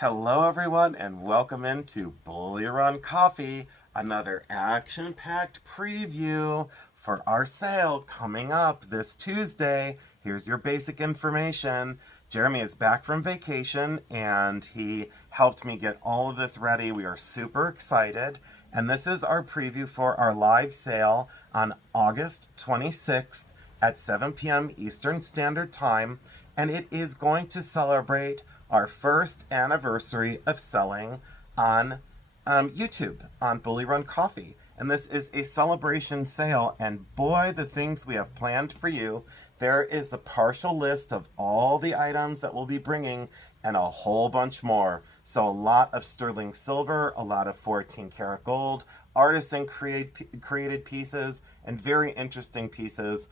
Hello everyone and welcome into Bullion Coffee, another action-packed preview for our sale coming up this Tuesday. Here's your basic information. Jeremy is back from vacation and he helped me get all of this ready. We are super excited. And this is our preview for our live sale on August 26th at 7 p.m. Eastern Standard Time. And it is going to celebrate our first anniversary of selling on YouTube, on Bully Run Coffee. And this is a celebration sale, and boy, the things we have planned for you. There is the partial list of all the items that we'll be bringing and a whole bunch more. So a lot of sterling silver, a lot of 14 karat gold, artisan created pieces, and very interesting pieces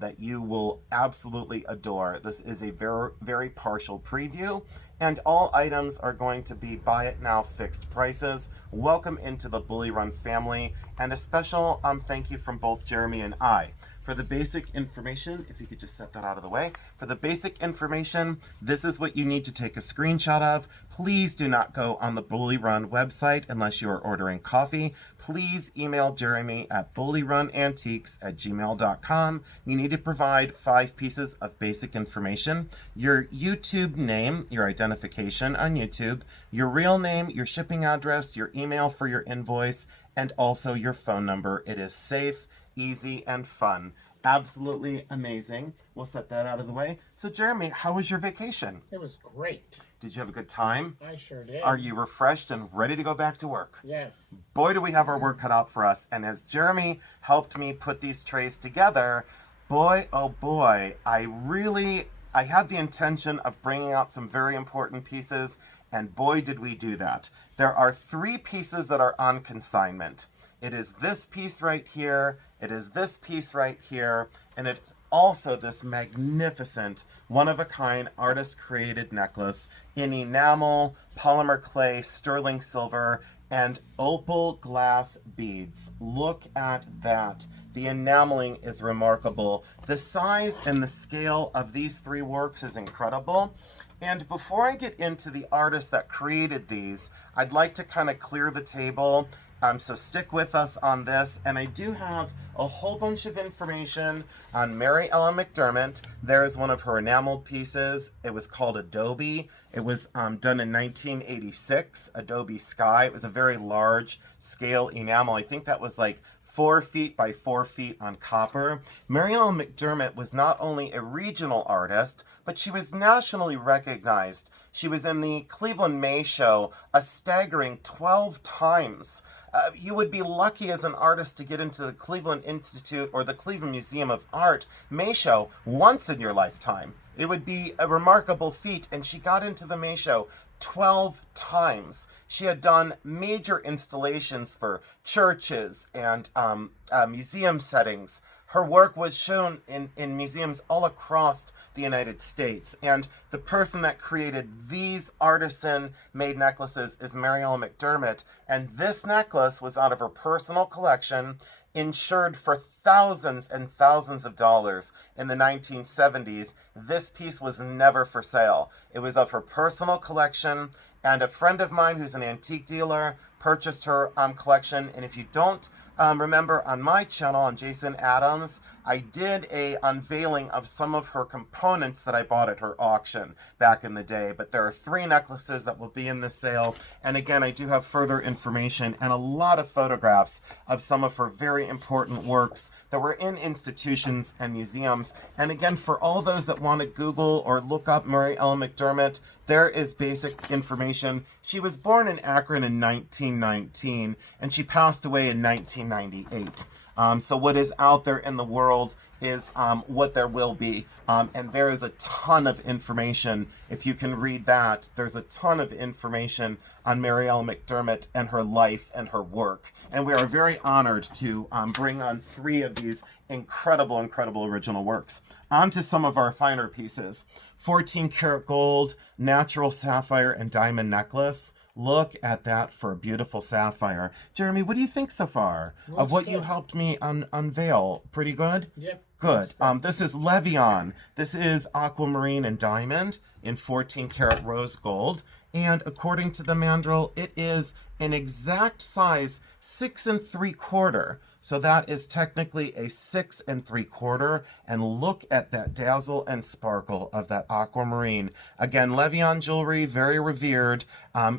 that you will absolutely adore. This is a very, very partial preview, and all items are going to be buy it now fixed prices. Welcome into the Bully Run family, and a special thank you from both Jeremy and I. For the basic information, if you could just set that out of the way. For the basic information, this is what you need to take a screenshot of. Please do not go on the Bully Run website unless you are ordering coffee. Please email Jeremy at bullyrunantiques@gmail.com. You need to provide 5 pieces of basic information. Your YouTube name, your identification on YouTube, your real name, your shipping address, your email for your invoice, and also your phone number. It is safe, easy, and fun. Absolutely amazing. We'll set that out of the way. So Jeremy, how was your vacation? It was great. Did you have a good time? I sure did. Are you refreshed and ready to go back to work? Yes. Boy, do we have our work cut out for us. And as Jeremy helped me put these trays together, boy, oh boy, I had the intention of bringing out some very important pieces, and boy, did we do that. There are 3 pieces that are on consignment. It is this piece right here, it is this piece right here, and it's also this magnificent, one-of-a-kind, artist-created necklace in enamel, polymer clay, sterling silver, and opal glass beads. Look at that. The enameling is remarkable. The size and the scale of these 3 works is incredible. And before I get into the artist that created these, I'd like to kind of clear the table. So stick with us on this. And I do have a whole bunch of information on Mary Ellen McDermott. There is one of her enameled pieces. It was called Adobe. It was done in 1986, Adobe Sky. It was a very large scale enamel. I think that was like 4 feet by 4 feet on copper. Mary Ellen McDermott was not only a regional artist, but she was nationally recognized. She was in the Cleveland May Show a staggering 12 times. You would be lucky as an artist to get into the Cleveland Institute or the Cleveland Museum of Art May Show once in your lifetime. It would be a remarkable feat, and she got into the May Show 12 times. She had done major installations for churches and museum settings. Her work was shown in museums all across the United States. And the person that created these artisan-made necklaces is Mary Ellen McDermott. And this necklace was out of her personal collection, insured for thousands and thousands of dollars in the 1970s. This piece was never for sale. It was of her personal collection, and a friend of mine who's an antique dealer purchased her collection. And if you don't remember, on my channel, on Jason Adams, I did a unveiling of some of her components that I bought at her auction back in the day. But there are 3 necklaces that will be in this sale. And again, I do have further information and a lot of photographs of some of her very important works that were in institutions and museums. And again, for all those that want to Google or look up Mary Ellen McDermott, there is basic information. She was born in Akron in 1919, and she passed away in 1998. So what is out there in the world is what there will be. And there is a ton of information. If you can read that, there's a ton of information on Mary Ellen McDermott and her life and her work. And we are very honored to bring on 3 of these incredible, incredible original works. On to some of our finer pieces. 14 karat gold, natural sapphire and diamond necklace. Look at that for a beautiful sapphire. Jeremy, what do you think so far of what you helped me unveil? Pretty good? Yep. Good. This is Levion. This is aquamarine and diamond in 14 karat rose gold. And according to the mandrel, it is an exact size 6 3/4. So that is technically a 6 3/4. And look at that dazzle and sparkle of that aquamarine. Again, Levian jewelry, very revered,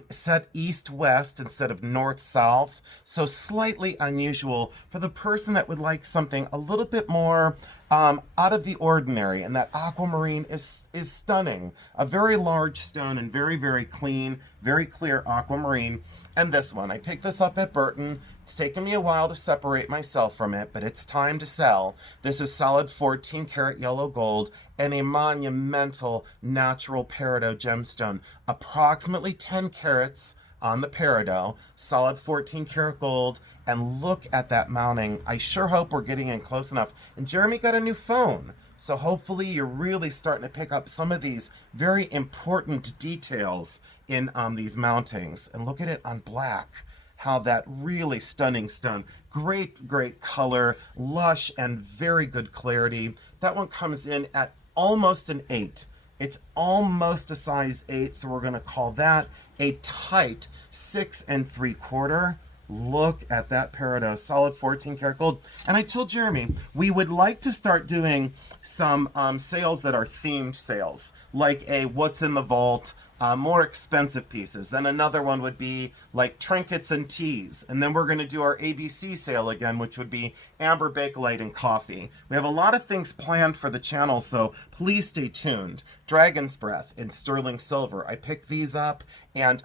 set east-west instead of north-south. So slightly unusual for the person that would like something a little bit more out of the ordinary. And that aquamarine is stunning. A very large stone and very, very clean, very clear aquamarine. And this one, I picked this up at Burton. It's taken me a while to separate myself from it, but it's time to sell. This is solid 14 karat yellow gold and a monumental natural peridot gemstone. Approximately 10 carats on the peridot, solid 14 karat gold, and look at that mounting. I sure hope we're getting in close enough. And Jeremy got a new phone. So hopefully you're really starting to pick up some of these very important details in these mountings. And look at it on black, how that really stunning stone. Great, great color, lush and very good clarity. That one comes in at almost an 8. It's almost a size 8, so we're going to call that a tight 6 3/4. Look at that peridot, solid 14 karat gold. And I told Jeremy we would like to start doing some sales that are themed sales, like a what's in the vault, more expensive pieces. Then another one would be like trinkets and teas. And then we're going to do our ABC sale again, which would be amber bakelite and coffee. We have a lot of things planned for the channel, so please stay tuned. Dragon's Breath in sterling silver. I picked these up, and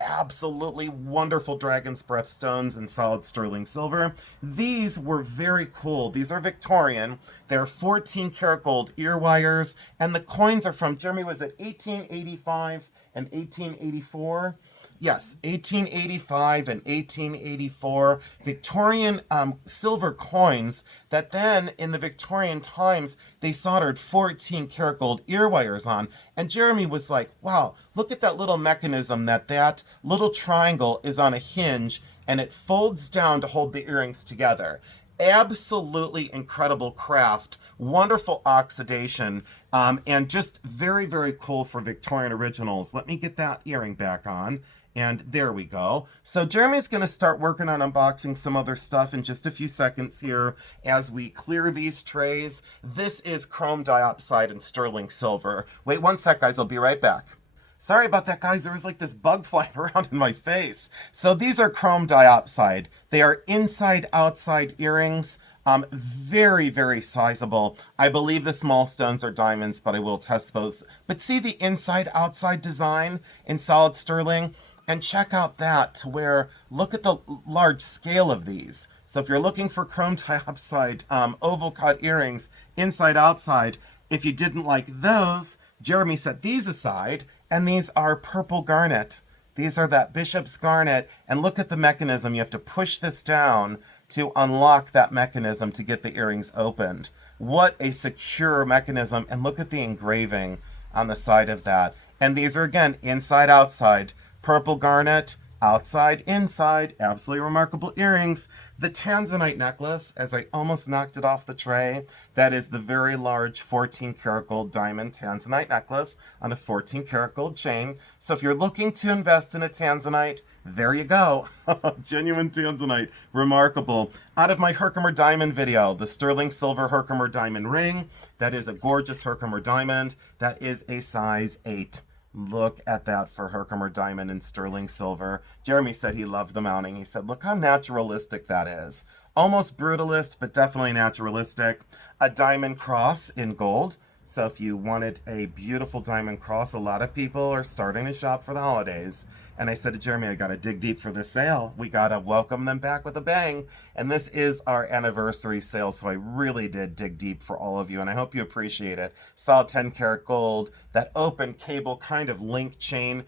absolutely wonderful Dragon's Breath stones in solid sterling silver. These were very cool. These are Victorian. They're 14 karat gold ear wires, and the coins are from, Jeremy, was it 1885 and 1884? Yes, 1885 and 1884 Victorian silver coins that then in the Victorian times they soldered 14 karat gold ear wires on. And Jeremy was like, wow, look at that little mechanism, that little triangle is on a hinge and it folds down to hold the earrings together. Absolutely incredible craft, wonderful oxidation, and just very, very cool for Victorian originals. Let me get that earring back on. And there we go. So Jeremy's going to start working on unboxing some other stuff in just a few seconds here as we clear these trays. This is chrome diopside and sterling silver. Wait one sec, guys. I'll be right back. Sorry about that, guys. There was like this bug flying around in my face. So these are chrome diopside. They are inside-outside earrings. Very, very sizable. I believe the small stones are diamonds, but I will test those. But see the inside-outside design in solid sterling? And check out that to where, look at the large scale of these. So if you're looking for chrome diopside oval cut earrings, inside outside, if you didn't like those, Jeremy set these aside, and these are purple garnet. These are that bishop's garnet, and look at the mechanism. You have to push this down to unlock that mechanism to get the earrings opened. What a secure mechanism, and look at the engraving on the side of that. And these are, again, inside outside. Purple garnet, outside, inside, absolutely remarkable earrings. The tanzanite necklace, as I almost knocked it off the tray, that is the very large 14 karat gold diamond tanzanite necklace on a 14 karat gold chain. So if you're looking to invest in a tanzanite, there you go. Genuine tanzanite, remarkable. Out of my Herkimer diamond video, the sterling silver Herkimer diamond ring, that is a gorgeous Herkimer diamond. That is a size 8. Look at that for Herkimer diamond and sterling silver. Jeremy said he loved the mounting. He said, look how naturalistic that is. Almost brutalist, but definitely naturalistic. A diamond cross in gold. So if you wanted a beautiful diamond cross, a lot of people are starting to shop for the holidays. And I said to Jeremy, I got to dig deep for this sale. We got to welcome them back with a bang. And this is our anniversary sale, so I really did dig deep for all of you, and I hope you appreciate it. Solid 10 karat gold, that open cable kind of link chain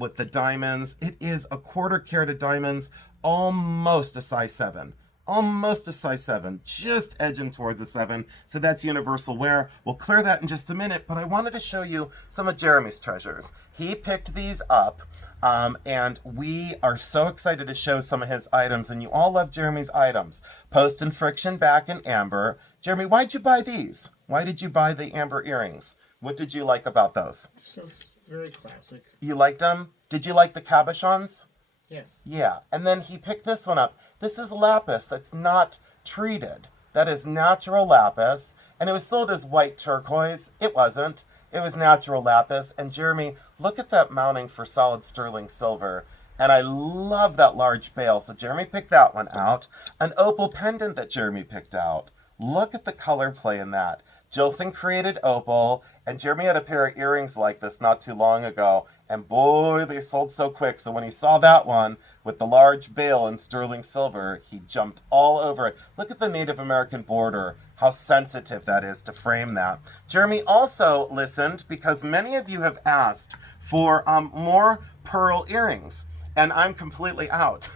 with the diamonds. It is a 1/4 carat of diamonds, almost a size 7. Almost a size 7, just edging towards a 7. So that's universal wear. We'll clear that in just a minute, but I wanted to show you some of Jeremy's treasures. He picked these up. And we are so excited to show some of his items, and you all love Jeremy's items. Post and friction back in amber. Jeremy, why'd you buy these? Why did you buy the amber earrings? What did you like about those? Just very classic. You liked them? Did you like the cabochons? Yes. Yeah, and then he picked this one up. This is lapis that's not treated. That is natural lapis, and it was sold as white turquoise. It wasn't. It was natural lapis. And Jeremy, look at that mounting for solid sterling silver. And I love that large bail. So Jeremy picked that one out. An opal pendant that Jeremy picked out. Look at the color play in that. Jilson created opal, and Jeremy had a pair of earrings like this not too long ago, and boy, they sold so quick. So when he saw that one with the large bail in sterling silver, he jumped all over it. Look at the Native American border, how sensitive that is to frame that. Jeremy also listened because many of you have asked for more pearl earrings. And I'm completely out.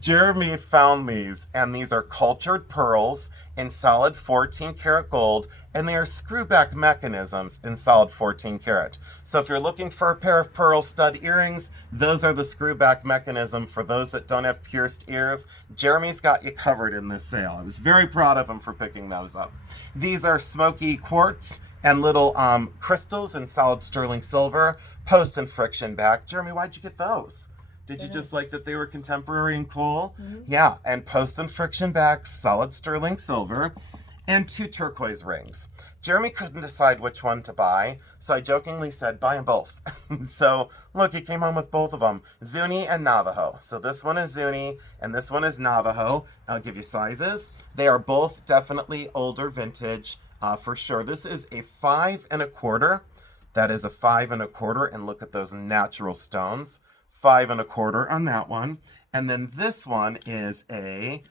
Jeremy found these, and these are cultured pearls in solid 14 karat gold, and they are screwback mechanisms in solid 14 karat. So if you're looking for a pair of pearl stud earrings, those are the screwback mechanism for those that don't have pierced ears. Jeremy's got you covered in this sale. I was very proud of him for picking those up. These are smoky quartz and little crystals in solid sterling silver, post and friction back. Jeremy, why'd you get those? Did you just like that they were contemporary and cool? Mm-hmm. Yeah, and post and friction back, solid sterling silver, and 2 turquoise rings. Jeremy couldn't decide which one to buy, so I jokingly said, buy them both. So, look, he came home with both of them, Zuni and Navajo. So this one is Zuni, and this one is Navajo. I'll give you sizes. They are both definitely older vintage, for sure. This is a 5 1/4. That is a 5 1/4, and look at those natural stones. 5 1/4 on that one, and then this one is a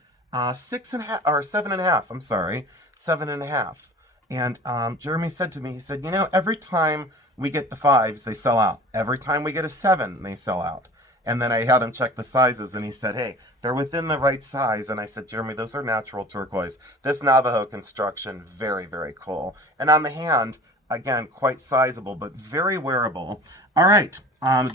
6 1/2 or 7 1/2. I'm sorry, 7 1/2. And Jeremy said to me, he said, you know, every time we get the 5s, they sell out. Every time we get a 7, they sell out. And then I had him check the sizes, and he said, hey, they're within the right size. And I said, Jeremy, those are natural turquoise. This Navajo construction, very, very cool. And on the hand, again, quite sizable, but very wearable. All right,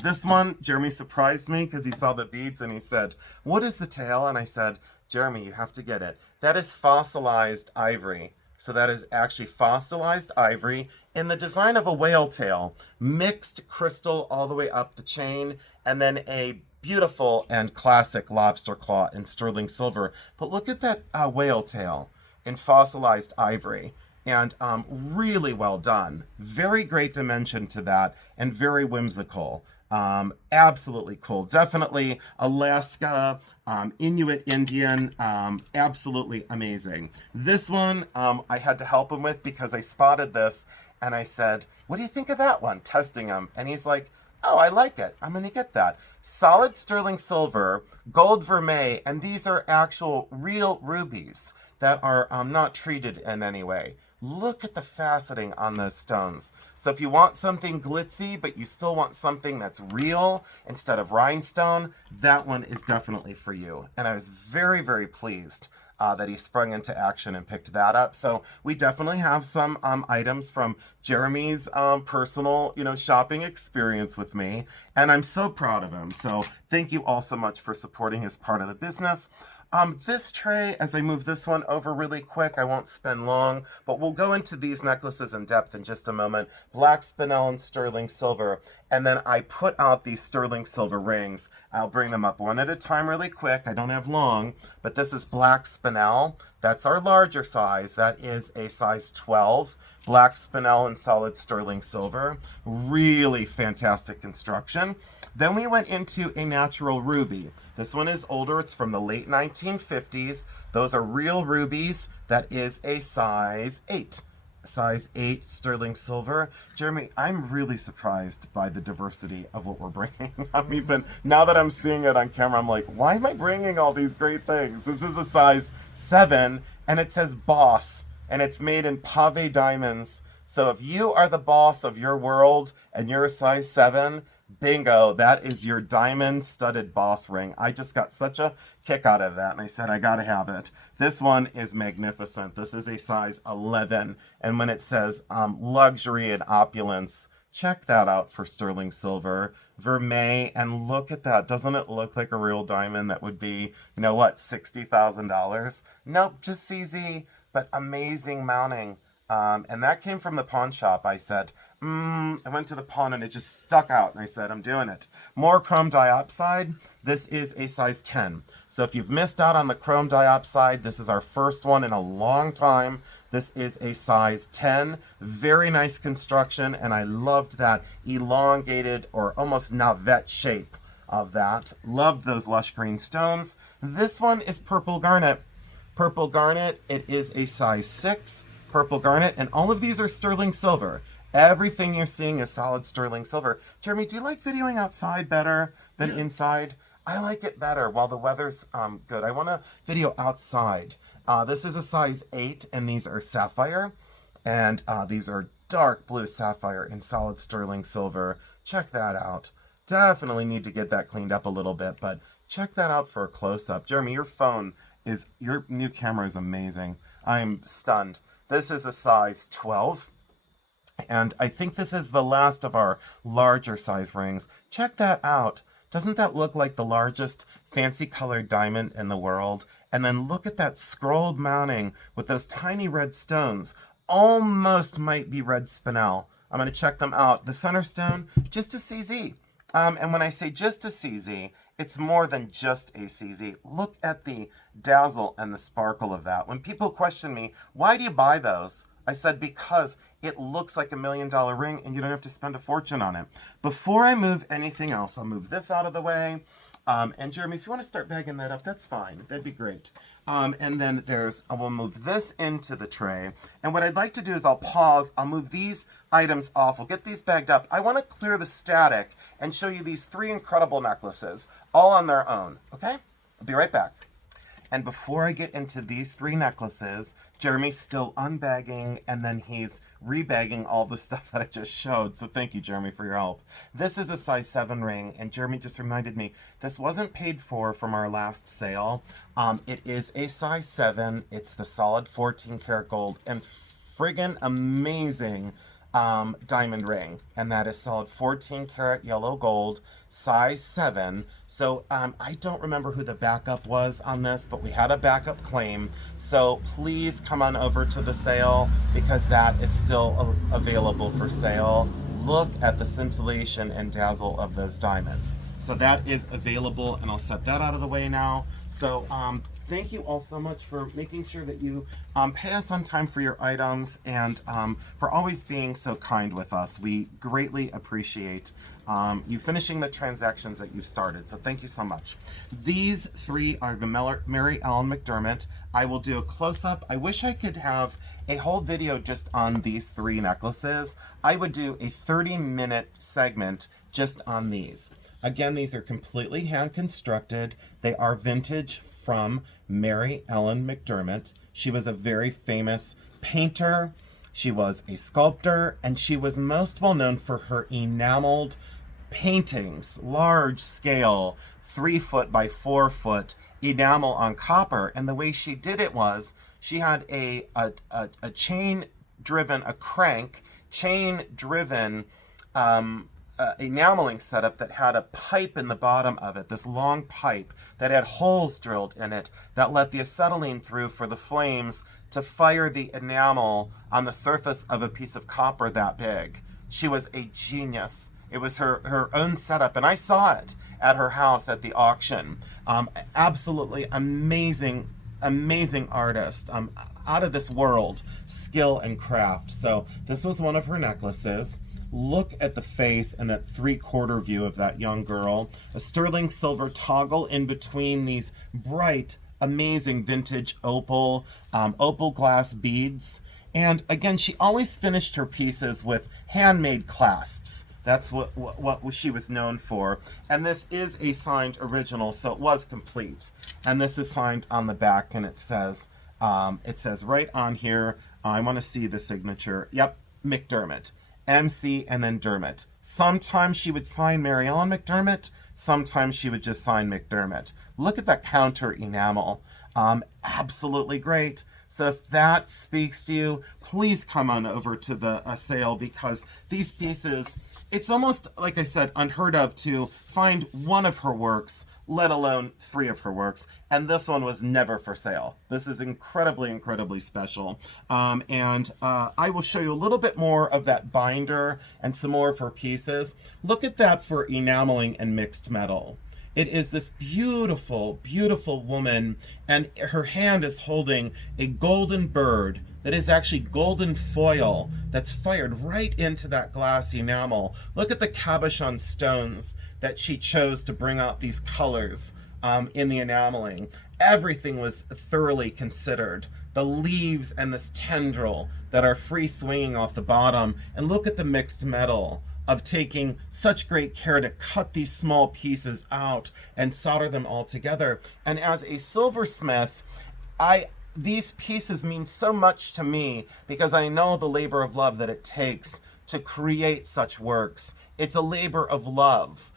this one, Jeremy surprised me because he saw the beads and he said, what is the tail? And I said, Jeremy, you have to get it. That is fossilized ivory. So that is actually fossilized ivory in the design of a whale tail, mixed crystal all the way up the chain, and then a beautiful and classic lobster claw in sterling silver. But look at that whale tail in fossilized ivory. And really well done. Very great dimension to that, and very whimsical. Absolutely cool. Definitely Alaska, Inuit Indian, absolutely amazing. This one I had to help him with because I spotted this, and I said, what do you think of that one? Testing him. And he's like, oh, I like it. I'm going to get that. Solid sterling silver, gold vermeil, and these are actual real rubies that are not treated in any way. Look at the faceting on those stones. So if you want something glitzy, but you still want something that's real instead of rhinestone, that one is definitely for you. And I was very, very pleased that he sprung into action and picked that up. So we definitely have some items from Jeremy's personal, shopping experience with me. And I'm so proud of him. So thank you all so much for supporting his part of the business. This tray, as I move this one over really quick, I won't spend long, but we'll go into these necklaces in depth in just a moment. Black spinel and sterling silver, and then I put out these sterling silver rings. I'll bring them up one at a time really quick. I don't have long, but this is black spinel. That's our larger size. That is a size 12. Black spinel and solid sterling silver. Really fantastic construction. Then we went into a natural ruby. This one is older. It's from the late 1950s. Those are real rubies. That is a size 8. Size 8 sterling silver. Jeremy, I'm really surprised by the diversity of what we're bringing. Now that I'm seeing it on camera, I'm like, why am I bringing all these great things? This is a size 7, and it says boss, and it's made in pave diamonds. So if you are the boss of your world and you're a size 7, bingo, that is your diamond studded boss ring. I just got such a kick out of that, and I said I gotta have it. This one is magnificent. This is a size 11, and when it says luxury and opulence, check that out for sterling silver. Vermeil, and look at that. Doesn't it look like a real diamond that would be, $60,000? Nope, just CZ, but amazing mounting. And that came from the pawn shop. I said, I went to the pawn and it just stuck out, and I said, I'm doing it. More chrome diopside. This is a size 10. So if you've missed out on the chrome diopside, this is our first one in a long time. This is a size 10. Very nice construction, and I loved that elongated or almost navette shape of that. Loved those lush green stones. This one is purple garnet. Purple garnet, it is a size 6. Purple garnet, and all of these are sterling silver. Everything you're seeing is solid sterling silver. Jeremy, do you like videoing outside better than inside? I like it better while the weather's good. I want to video outside. This is a size 8, and these are sapphire. And these are dark blue sapphire in solid sterling silver. Check that out. Definitely need to get that cleaned up a little bit, but check that out for a close-up. Jeremy, your new camera is amazing. I am stunned. This is a size 12. And I think this is the last of our larger size rings. Check that out. Doesn't that look like the largest fancy colored diamond in the world? And then look at that scrolled mounting with those tiny red stones. Almost might be red spinel. I'm going to check them out. The center stone, just a CZ. And when I say just a CZ, it's more than just a CZ. Look at the dazzle and the sparkle of that. When people question me, why do you buy those? I said, because it looks like $1 million ring and you don't have to spend a fortune on it. Before I move anything else, I'll move this out of the way. And Jeremy, if you want to start bagging that up, that's fine. That'd be great. And then I will move this into the tray. And what I'd like to do is I'll pause. I'll move these items off. We'll get these bagged up. I want to clear the static and show you these 3 incredible necklaces, all on their own. Okay? I'll be right back. And before I get into these 3 necklaces, Jeremy's still unbagging, and then he's rebagging all the stuff that I just showed. So thank you, Jeremy, for your help. This is a size 7 ring, and Jeremy just reminded me, this wasn't paid for from our last sale. It is a size 7. It's the solid 14 karat gold, and friggin' amazing diamond ring. And that is solid 14 karat yellow gold, size 7. So I don't remember who the backup was on this, but we had a backup claim. So please come on over to the sale because that is still available for sale. Look at the scintillation and dazzle of those diamonds. So that is available, and I'll set that out of the way now. So thank you all so much for making sure that you pay us on time for your items and for always being so kind with us. We greatly appreciate you finishing the transactions that you've started. So thank you so much. These 3 are the Mary Ellen McDermott. I will do a close-up. I wish I could have a whole video just on these 3 necklaces. I would do a 30-minute segment just on these. Again, these are completely hand-constructed. They are vintage from Mary Ellen McDermott. She was a very famous painter. She was a sculptor, and she was most well known for her enameled paintings, large scale, 3 foot by 4 foot enamel on copper. And the way she did it was she had a crank chain driven enameling setup that had a pipe in the bottom of it, this long pipe that had holes drilled in it that let the acetylene through for the flames to fire the enamel on the surface of a piece of copper that big. She was a genius. It was her own setup, and I saw it at her house at the auction. Absolutely amazing artist. Out of this world skill and craft. So this was one of her necklaces. Look at the face and that 3/4 view of that young girl. A sterling silver toggle in between these bright, amazing vintage opal glass beads. And again, she always finished her pieces with handmade clasps. That's what she was known for. And this is a signed original, so it was complete. And this is signed on the back, and it says right on here, I want to see the signature. Yep, McDermott. MC and then Dermott. Sometimes she would sign Mary Ellen McDermott. Sometimes she would just sign McDermott. Look at that counter enamel. Absolutely great. So if that speaks to you, please come on over to the sale because these pieces, it's almost, like I said, unheard of to find one of her works let alone 3 of her works. And this one was never for sale. This is incredibly, incredibly special. I will show you a little bit more of that binder and some more of her pieces. Look at that for enameling and mixed metal. It is this beautiful, beautiful woman, and her hand is holding a golden bird that is actually golden foil that's fired right into that glass enamel. Look at the cabochon stones that she chose to bring out these colors in the enameling. Everything was thoroughly considered. The leaves and this tendril that are free swinging off the bottom. And look at the mixed metal of taking such great care to cut these small pieces out and solder them all together. And as a silversmith, these pieces mean so much to me because I know the labor of love that it takes to create such works. It's a labor of love.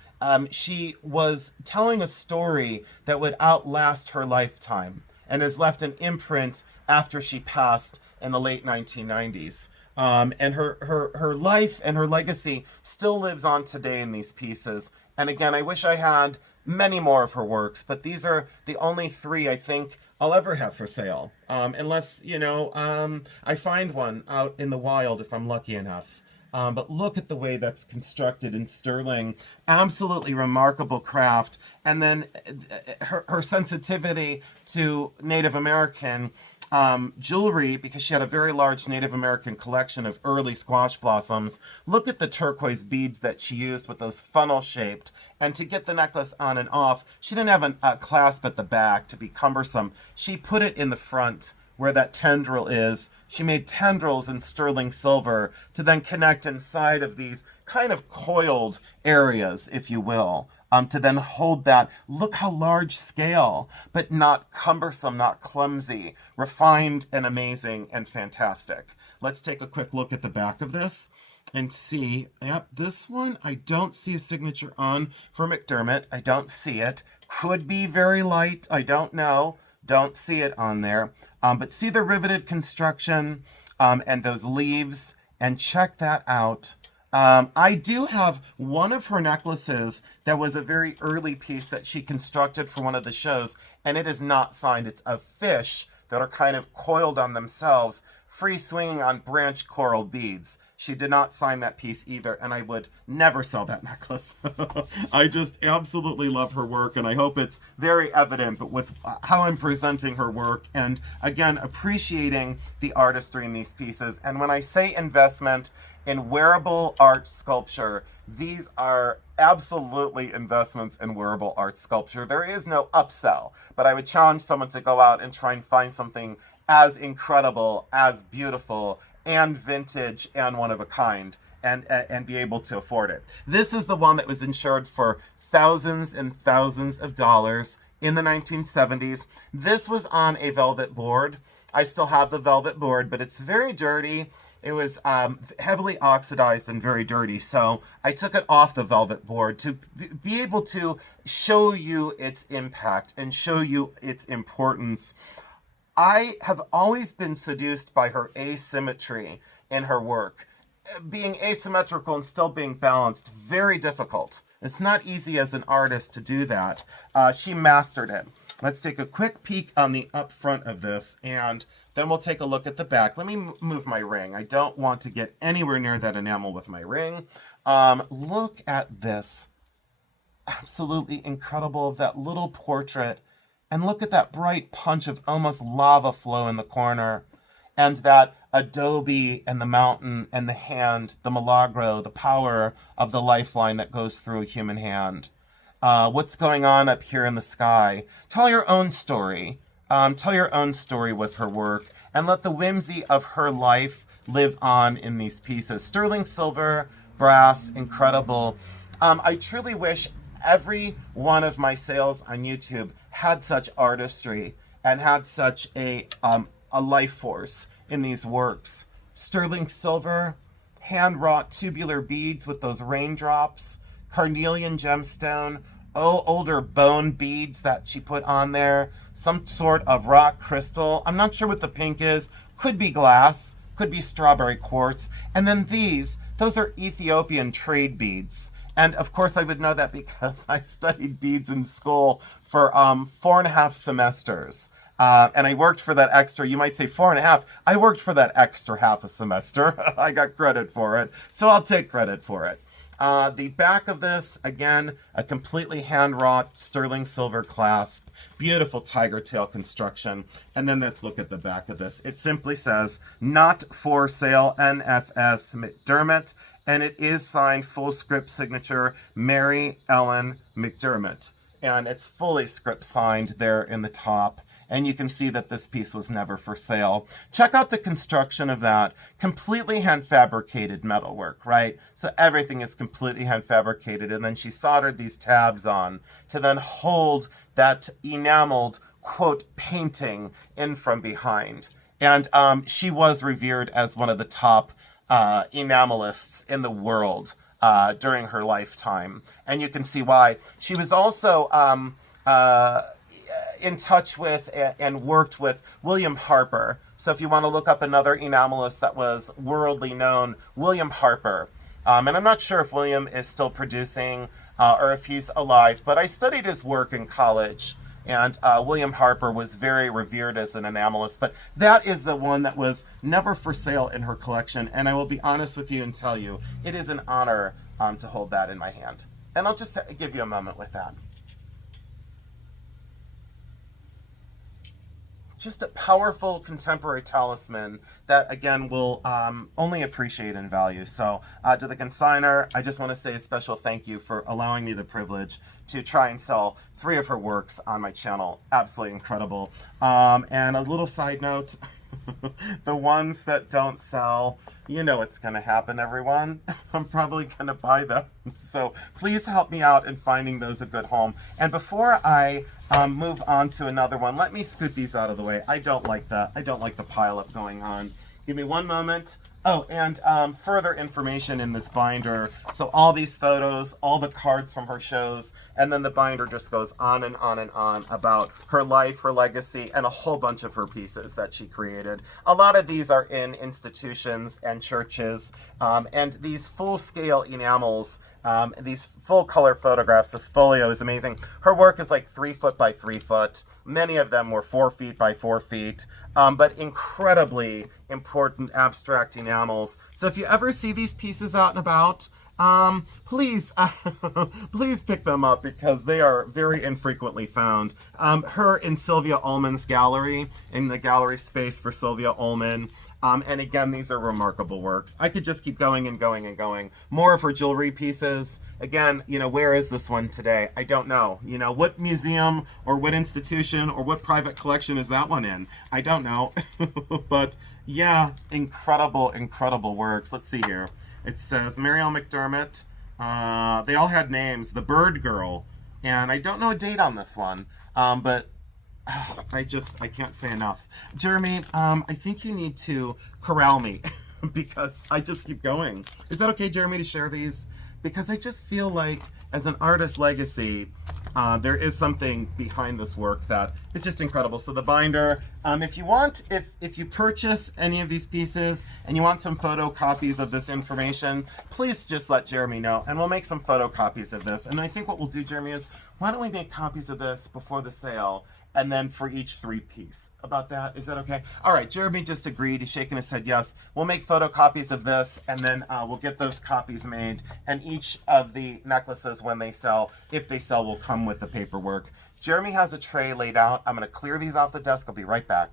She was telling a story that would outlast her lifetime and has left an imprint after she passed in the late 1990s. And her life and her legacy still lives on today in these pieces. And again, I wish I had many more of her works, but these are the only 3 I think I'll ever have for sale. Unless, I find one out in the wild if I'm lucky enough. But look at the way that's constructed in sterling. Absolutely remarkable craft. And then her sensitivity to Native American jewelry, because she had a very large Native American collection of early squash blossoms. Look at the turquoise beads that she used with those funnel shaped. And to get the necklace on and off, she didn't have a clasp at the back to be cumbersome. She put it in the front where that tendril is. She made tendrils in sterling silver to then connect inside of these kind of coiled areas, if you will, to then hold that. Look how large scale, but not cumbersome, not clumsy, refined and amazing and fantastic. Let's take a quick look at the back of this and see. Yep, this one I don't see a signature on for McDermott. I don't see it. Could be very light. I don't know. Don't see it on there. But see the riveted construction and those leaves, and check that out. I do have one of her necklaces that was a very early piece that she constructed for one of the shows, and it is not signed. It's of fish that are kind of coiled on themselves, free swinging on branch coral beads. She did not sign that piece either, and I would never sell that necklace. I just absolutely love her work, and I hope it's very evident but with how I'm presenting her work, and again, appreciating the artistry in these pieces. And when I say investment in wearable art sculpture, these are absolutely investments in wearable art sculpture. There is no upsell, but I would challenge someone to go out and try and find something as incredible, as beautiful, and vintage, and one of a kind, and be able to afford it. This is the one that was insured for thousands and thousands of dollars in the 1970s. This was on a velvet board. I still have the velvet board, but it's very dirty. It was heavily oxidized and very dirty, so I took it off the velvet board to be able to show you its impact and show you its importance. I have always been seduced by her asymmetry in her work. Being asymmetrical and still being balanced, very difficult. It's not easy as an artist to do that. She mastered it. Let's take a quick peek on the up front of this, and then we'll take a look at the back. Let me move my ring. I don't want to get anywhere near that enamel with my ring. Look at this. Absolutely incredible, that little portrait. And look at that bright punch of almost lava flow in the corner. And that adobe and the mountain and the hand, the milagro, the power of the lifeline that goes through a human hand. What's going on up here in the sky? Tell your own story. Tell your own story with her work. And let the whimsy of her life live on in these pieces. Sterling silver, brass, incredible. I truly wish every one of my sales on YouTube had such artistry and had such a life force in these works. Sterling silver, hand-wrought tubular beads with those raindrops, carnelian gemstone, older bone beads that she put on there, some sort of rock crystal. I'm not sure what the pink is. Could be glass, could be strawberry quartz. And then those are Ethiopian trade beads. And of course I would know that because I studied beads in school for 4.5 semesters. And I worked for that extra, you might say 4.5. I worked for that extra half a semester. I got credit for it, so I'll take credit for it. The back of this, again, a completely hand-wrought sterling silver clasp, beautiful tiger tail construction. And then let's look at the back of this. It simply says, "Not for sale, NFS McDermott," and it is signed full script signature, Mary Ellen McDermott. And it's fully script signed there in the top. And you can see that this piece was never for sale. Check out the construction of that. Completely hand-fabricated metalwork, right? So everything is completely hand-fabricated, and then she soldered these tabs on to then hold that enameled, quote, painting in from behind. And she was revered as one of the top enamelists in the world during her lifetime. And you can see why. She was also in touch with and worked with William Harper. So if you want to look up another enamelist that was worldly known, William Harper. And I'm not sure if William is still producing or if he's alive, but I studied his work in college. And William Harper was very revered as an enamelist. But that is the one that was never for sale in her collection. And I will be honest with you and tell you, it is an honor to hold that in my hand. And I'll just give you a moment with that. Just a powerful contemporary talisman that, again, will only appreciate and value. So to the consigner, I just want to say a special thank you for allowing me the privilege to try and sell 3 of her works on my channel. Absolutely incredible. And a little side note, the ones that don't sell, you know what's going to happen, everyone. I'm probably going to buy them. So please help me out in finding those a good home. And before I move on to another one, let me scoot these out of the way. I don't like that. I don't like the pileup going on. Give me one moment. Oh, and further information in this binder. So all these photos, all the cards from her shows, and then the binder just goes on and on and on about her life, her legacy, and a whole bunch of her pieces that she created. A lot of these are in institutions and churches, and these full-scale enamels, these full-color photographs, this folio is amazing. Her work is like 3 foot by 3 foot. Many of them were 4 feet by 4 feet, but incredibly important abstract enamels. So if you ever see these pieces out and about, please, please pick them up because they are very infrequently found. Her in Sylvia Ullman's gallery, in the gallery space for Sylvia Ullman. And again, these are remarkable works. I could just keep going and going and going. More of her jewelry pieces. Again, you know, where is this one today? I don't know. You know, what museum or what institution or what private collection is that one in? I don't know. But yeah, incredible, incredible works. Let's see here. It says Mary Ellen McDermott. They all had names. The Bird Girl. And I don't know a date on this one. But I can't say enough. Jeremy, I think you need to corral me because I just keep going. Is that okay, Jeremy, to share these? Because I just feel like as an artist legacy, there is something behind this work that is just incredible. So the binder, if you want, if you purchase any of these pieces and you want some photocopies of this information, please just let Jeremy know and we'll make some photocopies of this. And I think what we'll do, Jeremy, is why don't we make copies of this before the sale? And then for each 3 piece. About that, is that okay? All right, Jeremy just agreed. He's shaking his head yes. We'll make photocopies of this, and then we'll get those copies made. And each of the necklaces, when they sell, if they sell, will come with the paperwork. Jeremy has a tray laid out. I'm going to clear these off the desk. I'll be right back.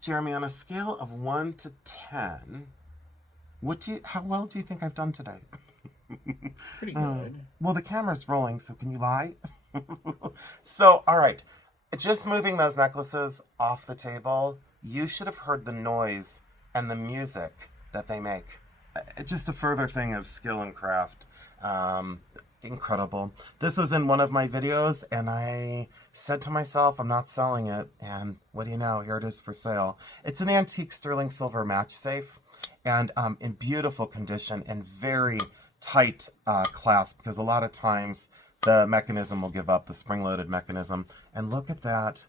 Jeremy, on a scale of 1 to 10, how well do you think I've done today? Pretty good. Well, the camera's rolling, so can you lie? So, all right, just moving those necklaces off the table, you should have heard the noise and the music that they make. Just a further thing of skill and craft. Incredible. This was in one of my videos, and I said to myself, I'm not selling it, and what do you know, here it is for sale. It's an antique sterling silver match safe, and in beautiful condition and very tight clasp, because a lot of times the mechanism will give up, the spring-loaded mechanism. And look at that,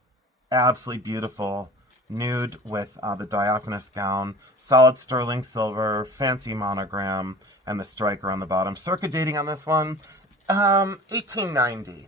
absolutely beautiful, nude with the diaphanous gown, solid sterling silver, fancy monogram. and the striker on the bottom. Circa dating on this one, 1890,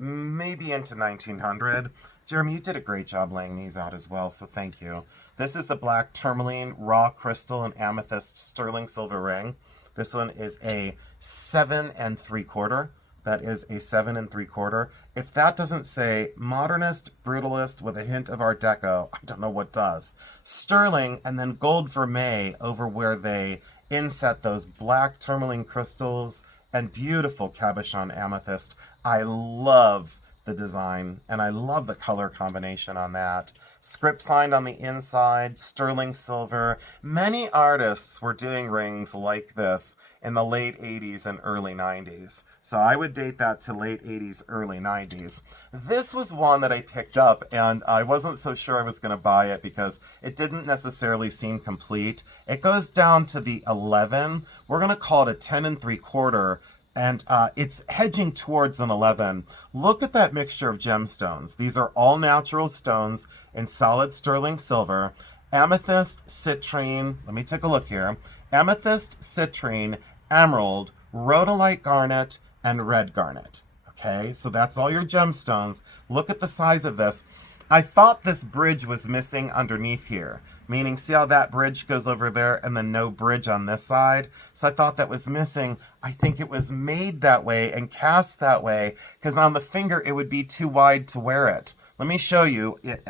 maybe into 1900. Jeremy, you did a great job laying these out as well, so thank you. This is the black tourmaline, raw crystal, and amethyst sterling silver ring. This one is a 7 3/4. That is a 7 3/4. If that doesn't say modernist, brutalist with a hint of Art Deco, I don't know what does. Sterling and then gold vermeil over where they inset those black tourmaline crystals and beautiful cabochon amethyst. I love the design and I love the color combination on that. Script signed on the inside, sterling silver. Many artists were doing rings like this in the late 80s and early 90s. So I would date that to late 80s, early 90s. This was one that I picked up and I wasn't so sure I was going to buy it because it didn't necessarily seem complete. It goes down to the 11. We're going to call it a 10 3/4. And it's hedging towards an 11. Look at that mixture of gemstones. These are all natural stones in solid sterling silver. Amethyst, citrine, let me take a look here. Amethyst, citrine, emerald, rhodolite garnet, and red garnet. Okay, so that's all your gemstones. Look at the size of this. I thought this bridge was missing underneath here. Meaning, see how that bridge goes over there and then no bridge on this side? So I thought that was missing. I think it was made that way and cast that way because on the finger it would be too wide to wear it. Let me show you it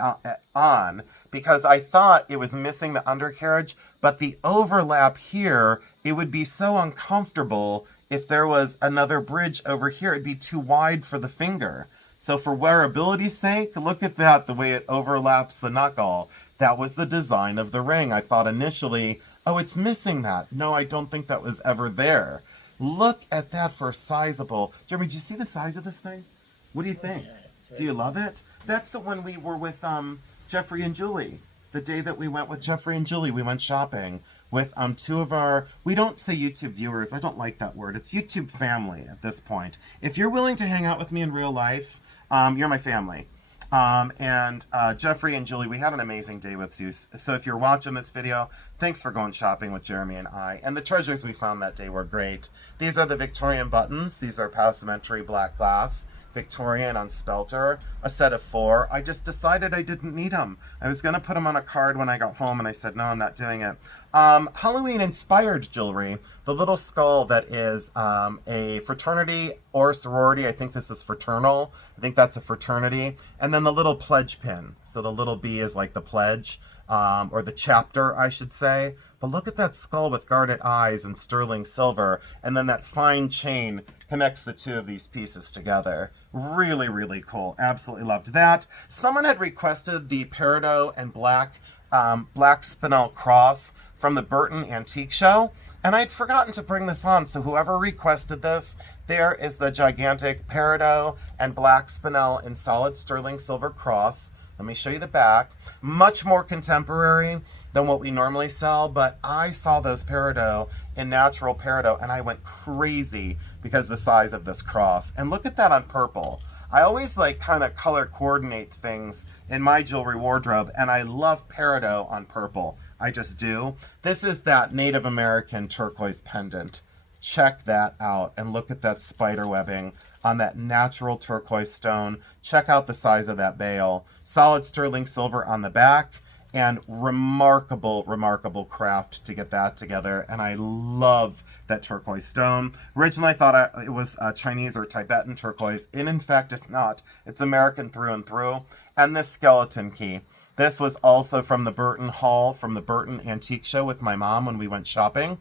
on because I thought it was missing the undercarriage, but the overlap here, it would be so uncomfortable if there was another bridge over here. It'd be too wide for the finger. So for wearability's sake, look at that, the way it overlaps the knuckle. That was the design of the ring. I thought initially, oh, it's missing that. No, I don't think that was ever there. Look at that for a sizable. Jeremy, did you see the size of this thing? What do you think? Yeah, Do you love it? That's the one we were with Jeffrey and Julie. The day that we went with Jeffrey and Julie, we went shopping with two of our, we don't say YouTube viewers, I don't like that word. It's YouTube family at this point. If you're willing to hang out with me in real life, you're my family. Jeffrey and Julie, we had an amazing day with you. So if you're watching this video, thanks for going shopping with Jeremy and I. And the treasures we found that day were great. These are the Victorian buttons. These are passementerie black glass. Victorian on Spelter, a set of 4. I just decided I didn't need them. I was going to put them on a card when I got home, and I said, no, I'm not doing it. Halloween-inspired jewelry. The little skull that is a fraternity or sorority. I think this is fraternal. I think that's a fraternity. And then the little pledge pin. So the little B is like the pledge, or the chapter, I should say. But look at that skull with garnet eyes and sterling silver, and then that fine chain connects the two of these pieces together. Really, really cool. Absolutely loved that. Someone had requested the peridot and black spinel cross from the Burton Antique Show, and I'd forgotten to bring this on, so whoever requested this, there is the gigantic peridot and black spinel in solid sterling silver cross. Let me show you the back. Much more contemporary than what we normally sell, but I saw those peridot in natural peridot and I went crazy because the size of this cross. And look at that on purple. I always like kind of color coordinate things in my jewelry wardrobe, and I love peridot on purple. I just do. This is that Native American turquoise pendant. Check that out and look at that spider webbing on that natural turquoise stone. Check out the size of that bail. Solid sterling silver on the back. And remarkable, remarkable craft to get that together. And I love that turquoise stone. Originally, I thought it was Chinese or Tibetan turquoise. And in fact, it's not. It's American through and through. And this skeleton key. This was also from the Burton Hall, from the Burton Antique Show with my mom when we went shopping.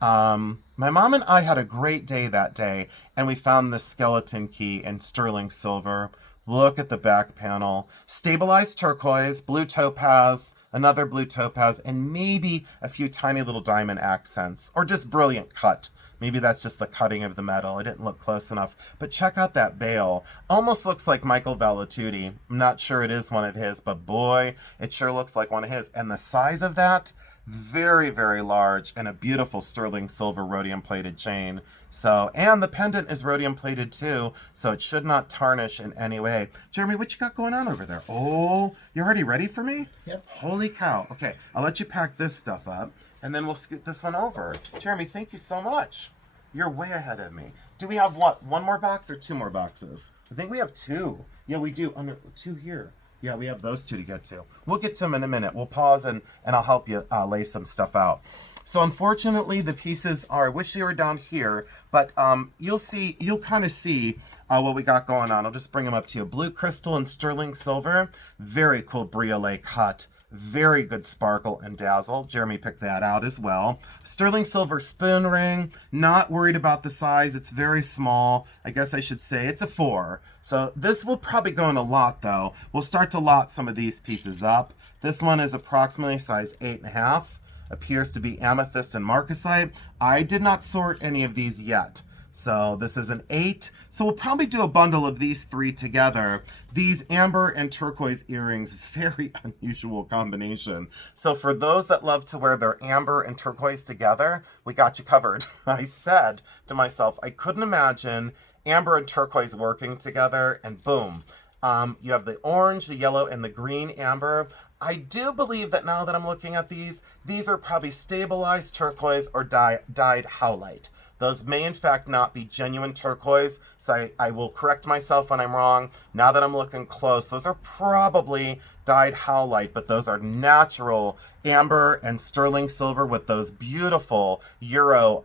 My mom and I had a great day that day. And we found this skeleton key in sterling silver. Look at the back panel. Stabilized turquoise, blue topaz, another blue topaz, and maybe a few tiny little diamond accents, or just brilliant cut. Maybe that's just the cutting of the metal. I didn't look close enough. But check out that bail. Almost looks like Michael Vallatutti. I'm not sure it is one of his, but boy, it sure looks like one of his. And the size of that, very, very large, and a beautiful sterling silver rhodium plated chain. So, and the pendant is rhodium plated too, so it should not tarnish in any way. Jeremy, what you got going on over there? Oh, you're already ready for me? Yep. Holy cow. Okay, I'll let you pack this stuff up. and then we'll scoot this one over. Jeremy, thank you so much. You're way ahead of me. Do we have what? One more box or two more boxes? I think we have two. Yeah, we do. Under two here. Yeah, we have those two to get to. We'll get to them in a minute. We'll pause and I'll help you lay some stuff out. So unfortunately, the pieces are, I wish they were down here, but you'll kind of see what we got going on. I'll just bring them up to you. Blue crystal and sterling silver. Very cool briolette cut. Very good sparkle and dazzle. Jeremy picked that out as well. Sterling silver spoon ring. Not worried about the size. It's very small. I guess I should say it's a 4. So this will probably go in a lot though. We'll start to lot some of these pieces up. This one is approximately size 8.5. Appears to be amethyst and marcasite. I did not sort any of these yet. So this is an 8. So we'll probably do a bundle of these 3 together. These amber and turquoise earrings, very unusual combination. So for those that love to wear their amber and turquoise together, we got you covered. I said to myself, I couldn't imagine amber and turquoise working together, and boom. You have the orange, the yellow, and the green amber. I do believe that now that I'm looking at these are probably stabilized turquoise or dyed howlite. Those may in fact not be genuine turquoise, so I will correct myself when I'm wrong. Now that I'm looking close, those are probably dyed howlite, but those are natural amber and sterling silver with those beautiful Euro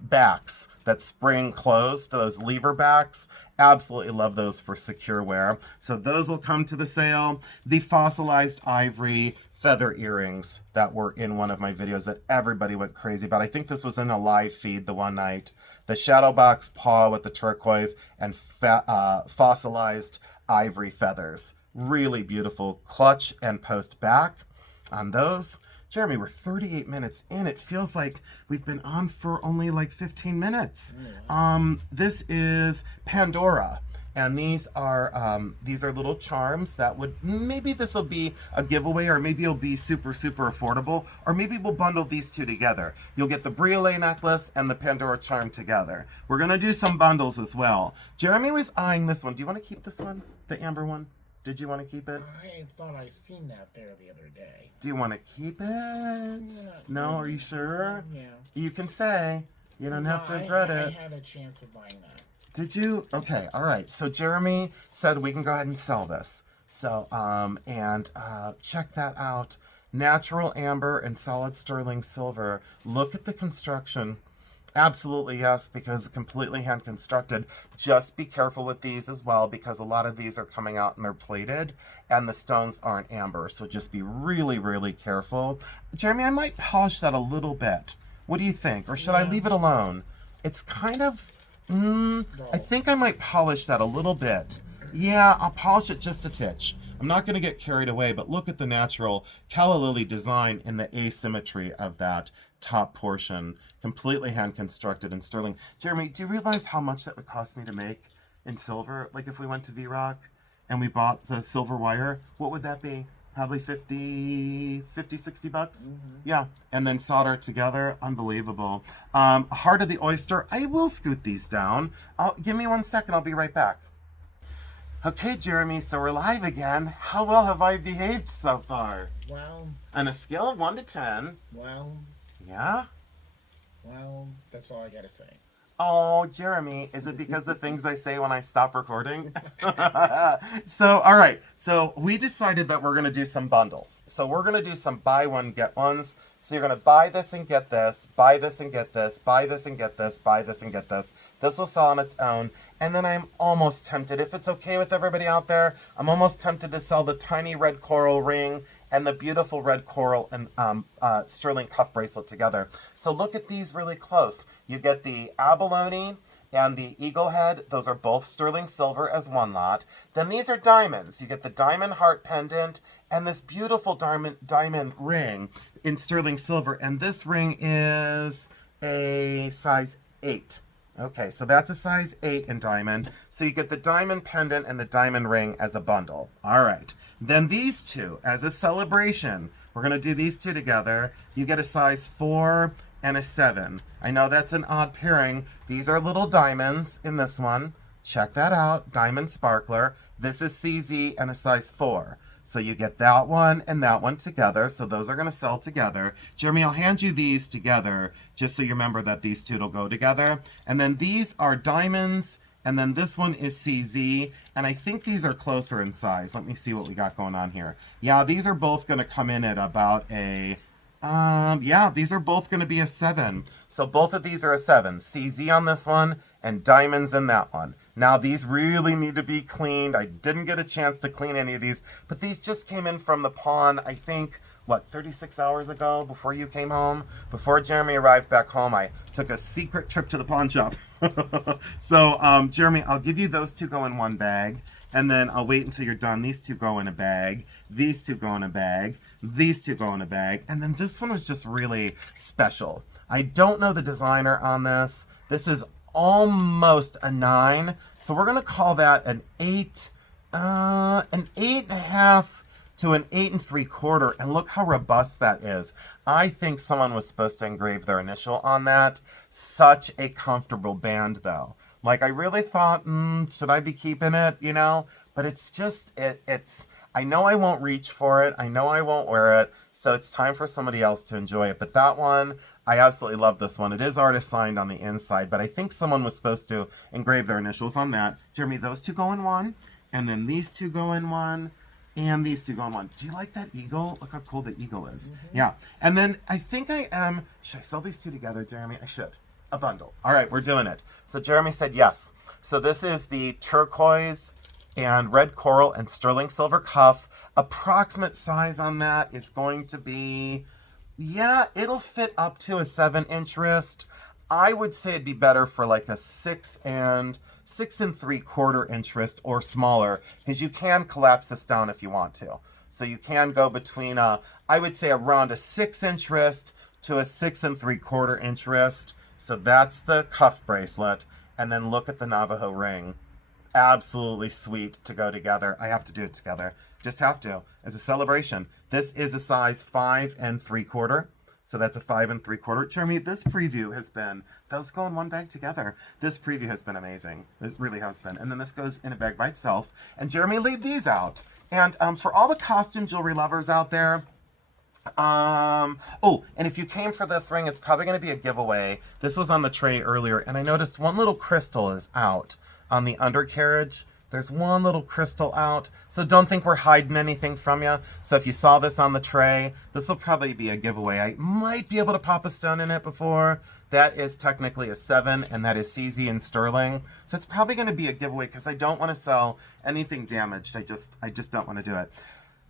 backs that spring closed, those lever backs. Absolutely love those for secure wear. So those will come to the sale. The fossilized ivory feather earrings that were in one of my videos that everybody went crazy about. I think this was in a live feed the one night. The shadow box paw with the turquoise and fossilized ivory feathers. Really beautiful clutch and post back on those. Jeremy, we're 38 minutes in. It feels like we've been on for only like 15 minutes. This is Pandora. And these are little charms that would, maybe this will be a giveaway, or maybe it'll be super, super affordable, or maybe we'll bundle these two together. You'll get the briolette necklace and the Pandora charm together. We're going to do some bundles as well. Jeremy was eyeing this one. Do you want to keep this one, the amber one? Did you want to keep it? I thought I seen that there the other day. Do you want to keep it? Yeah, No, are you sure? Yeah. You can say. You don't have to regret it. I had a chance of buying that. Did you? Okay, all right. So Jeremy said we can go ahead and sell this. So, check that out. Natural amber and solid sterling silver. Look at the construction. Absolutely, yes, because completely hand constructed. Just be careful with these as well, because a lot of these are coming out and they're plated and the stones aren't amber. So just be really, really careful. Jeremy, I might polish that a little bit. What do you think? Or should I leave it alone? It's kind of... I think I might polish that a little bit. Yeah, I'll polish it just a titch. I'm not going to get carried away, but look at the natural calla lily design in the asymmetry of that top portion. Completely hand constructed in sterling. Jeremy, do you realize how much that would cost me to make in silver? Like if we went to V-Rock and we bought the silver wire, what would that be? Probably 50, 60 bucks. Yeah, and then solder it together. Unbelievable. Heart of the oyster. I will scoot these down. Give me 1 second. I'll be right back. Okay, Jeremy, so we're live again. How well have I behaved so far? Well, On a scale of 1 to 10. Yeah? Well, that's all I gotta say. Oh, Jeremy, is it because the things I say when I stop recording? So, all right. So we decided that we're going to do some bundles. So we're going to do some buy one, get ones. So you're going to buy this and get this, buy this and get this, buy this and get this, buy this and get this. This will sell on its own. And then I'm almost tempted, if it's okay with everybody out there, I'm almost tempted to sell the tiny red coral ring and the beautiful red coral and sterling cuff bracelet together. So look at these really close. You get the abalone and the eagle head. Those are both sterling silver as one lot. Then these are diamonds. You get the diamond heart pendant and this beautiful diamond ring in sterling silver. And this ring is a size 8. Okay, so that's a size 8 in diamond. So you get the diamond pendant and the diamond ring as a bundle. All right. Then these two, as a celebration, we're going to do these two together. You get a size 4 and a 7. I know that's an odd pairing. These are little diamonds in this one. Check that out. Diamond sparkler. This is CZ and a size 4. So you get that one and that one together. So those are going to sell together. Jeremy, I'll hand you these together just so you remember that these two will go together. And then these are diamonds. And then this one is CZ. And I think these are closer in size. Let me see what we got going on here. Yeah, these are both going to come in at about a... yeah, these are both going to be a 7. So both of these are a 7. CZ on this one and diamonds in that one. Now these really need to be cleaned. I didn't get a chance to clean any of these, but these just came in from the pawn, I think, what, 36 hours ago before you came home? Before Jeremy arrived back home, I took a secret trip to the pawn shop. So, Jeremy, I'll give you those two go in one bag, and then I'll wait until you're done. These two go in a bag. These two go in a bag. These two go in a bag. And then this one was just really special. I don't know the designer on this. This is almost a 9. So we're going to call that an 8, an 8.5 to an 8 3/4. And look how robust that is. I think someone was supposed to engrave their initial on that. Such a comfortable band though. Like I really thought, should I be keeping it, you know? But it's just, it's, I know I won't reach for it. I know I won't wear it. So it's time for somebody else to enjoy it. But that one, I absolutely love this one. It is artist signed on the inside, but I think someone was supposed to engrave their initials on that. Jeremy, those two go in one, and then these two go in one, and these two go in one. Do you like that eagle? Look how cool the eagle is. Yeah. And then I think I am, should I sell these two together, Jeremy? I should. A bundle. All right, we're doing it. So Jeremy said yes. So this is the turquoise and red coral and sterling silver cuff. Approximate size on that is going to be, yeah, it'll fit up to a 7-inch wrist. I would say it'd be better for like a 6 3/4 inch wrist or smaller, because you can collapse this down if you want to. So you can go between I would say around a 6-inch wrist to a 6 3/4 inch wrist. So that's the cuff bracelet. And then look at the Navajo ring. Absolutely sweet to go together. I have to do it together. Just have to. As a celebration. This is a size 5 3/4. So that's a 5 3/4. Jeremy, this preview has been, those go in one bag together. This preview has been amazing. This really has been. And then this goes in a bag by itself. And Jeremy laid these out. And for all the costume jewelry lovers out there, oh, and if you came for this ring, it's probably going to be a giveaway. This was on the tray earlier, and I noticed one little crystal is out on the undercarriage. There's one little crystal out, so don't think we're hiding anything from you. So if you saw this on the tray, this will probably be a giveaway. I might be able to pop a stone in it before. That is technically a 7, and that is CZ and sterling. So it's probably going to be a giveaway because I don't want to sell anything damaged. I just don't want to do it.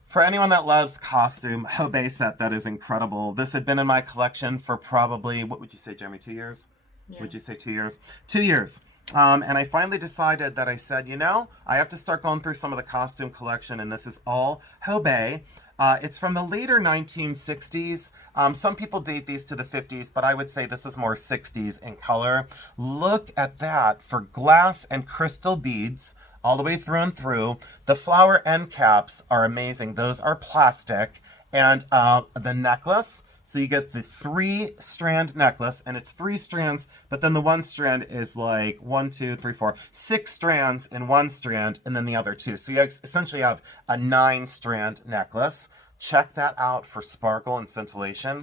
For anyone that loves costume, Hobey set, that is incredible. This had been in my collection for probably, what would you say, Jeremy, 2 years? Yeah. Would you say 2 years? 2 years. And I finally decided that I said, you know, I have to start going through some of the costume collection, and this is all Hobey. It's from the later 1960s. Some people date these to the 50s, but I would say this is more 60s in color. Look at that for glass and crystal beads all the way through and through. The flower end caps are amazing. Those are plastic. And the necklace, so you get the 3-strand necklace, and it's 3 strands, but then the one strand is like 1, 2, 3, 4, 6 strands in one strand, and then the other 2. So you essentially have a 9-strand necklace. Check that out for sparkle and scintillation.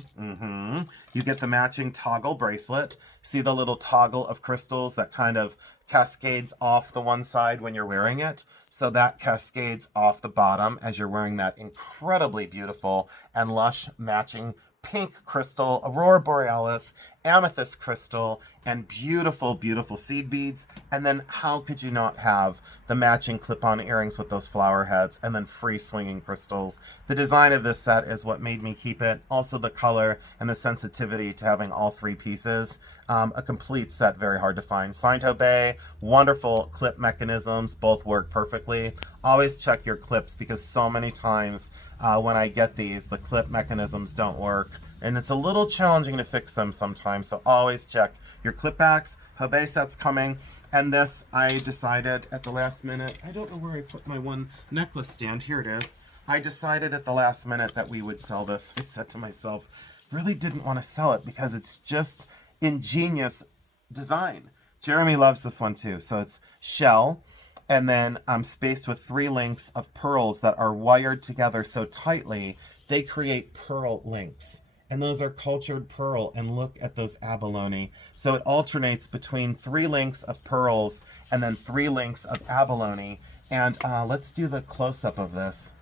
You get the matching toggle bracelet. See the little toggle of crystals that kind of cascades off the one side when you're wearing it. So that cascades off the bottom as you're wearing that incredibly beautiful and lush matching pink crystal, aurora borealis, amethyst crystal, and beautiful, beautiful seed beads. And then how could you not have the matching clip-on earrings with those flower heads and then free swinging crystals? The design of this set is what made me keep it. Also the color and the sensitivity to having all 3 pieces. A complete set, very hard to find. Signed Hobey, wonderful clip mechanisms, both work perfectly. Always check your clips because so many times when I get these, the clip mechanisms don't work. And it's a little challenging to fix them sometimes, so always check your clip backs. Hobey set's coming. And this, I decided at the last minute, I don't know where I put my one necklace stand. Here it is. I decided at the last minute that we would sell this. I said to myself, really didn't want to sell it because it's just ingenious design. Jeremy loves this one too. So it's shell, and then spaced with 3 links of pearls that are wired together so tightly, they create pearl links. And those are cultured pearl, and look at those abalone. So it alternates between 3 links of pearls and then 3 links of abalone. And let's do the close-up of this.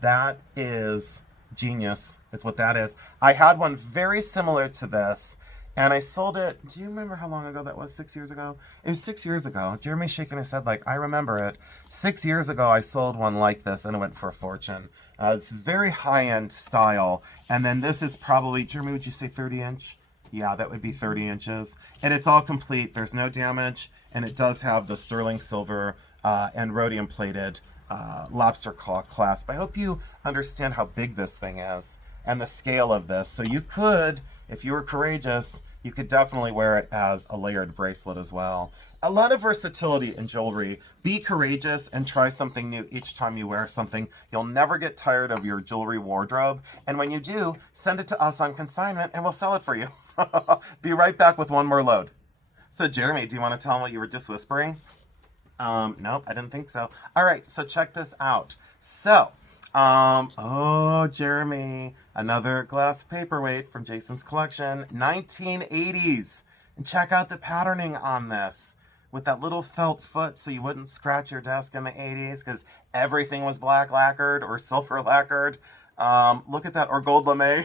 That is genius, is what that is. I had one very similar to this, and I sold it. Do you remember how long ago that was? 6 years ago? It was 6 years ago. Jeremy's shaking his head like, I remember it. 6 years ago, I sold one like this, and it went for a fortune. It's very high-end style. And then this is probably, Jeremy, would you say 30 inch? Yeah, that would be 30 inches. And it's all complete. There's no damage. And it does have the sterling silver and rhodium-plated lobster claw clasp. I hope you understand how big this thing is and the scale of this. So you could, if you were courageous, you could definitely wear it as a layered bracelet as well. A lot of versatility in jewelry. Be courageous and try something new each time you wear something. You'll never get tired of your jewelry wardrobe. And when you do, send it to us on consignment and we'll sell it for you. Be right back with one more load. So Jeremy, do you want to tell them what you were just whispering? Nope, I didn't think so. All right, so check this out. So, oh, Jeremy, another glass paperweight from Jason's collection, 1980s. And check out the patterning on this with that little felt foot so you wouldn't scratch your desk in the 80s because everything was black lacquered or silver lacquered. Look at that, or gold lame.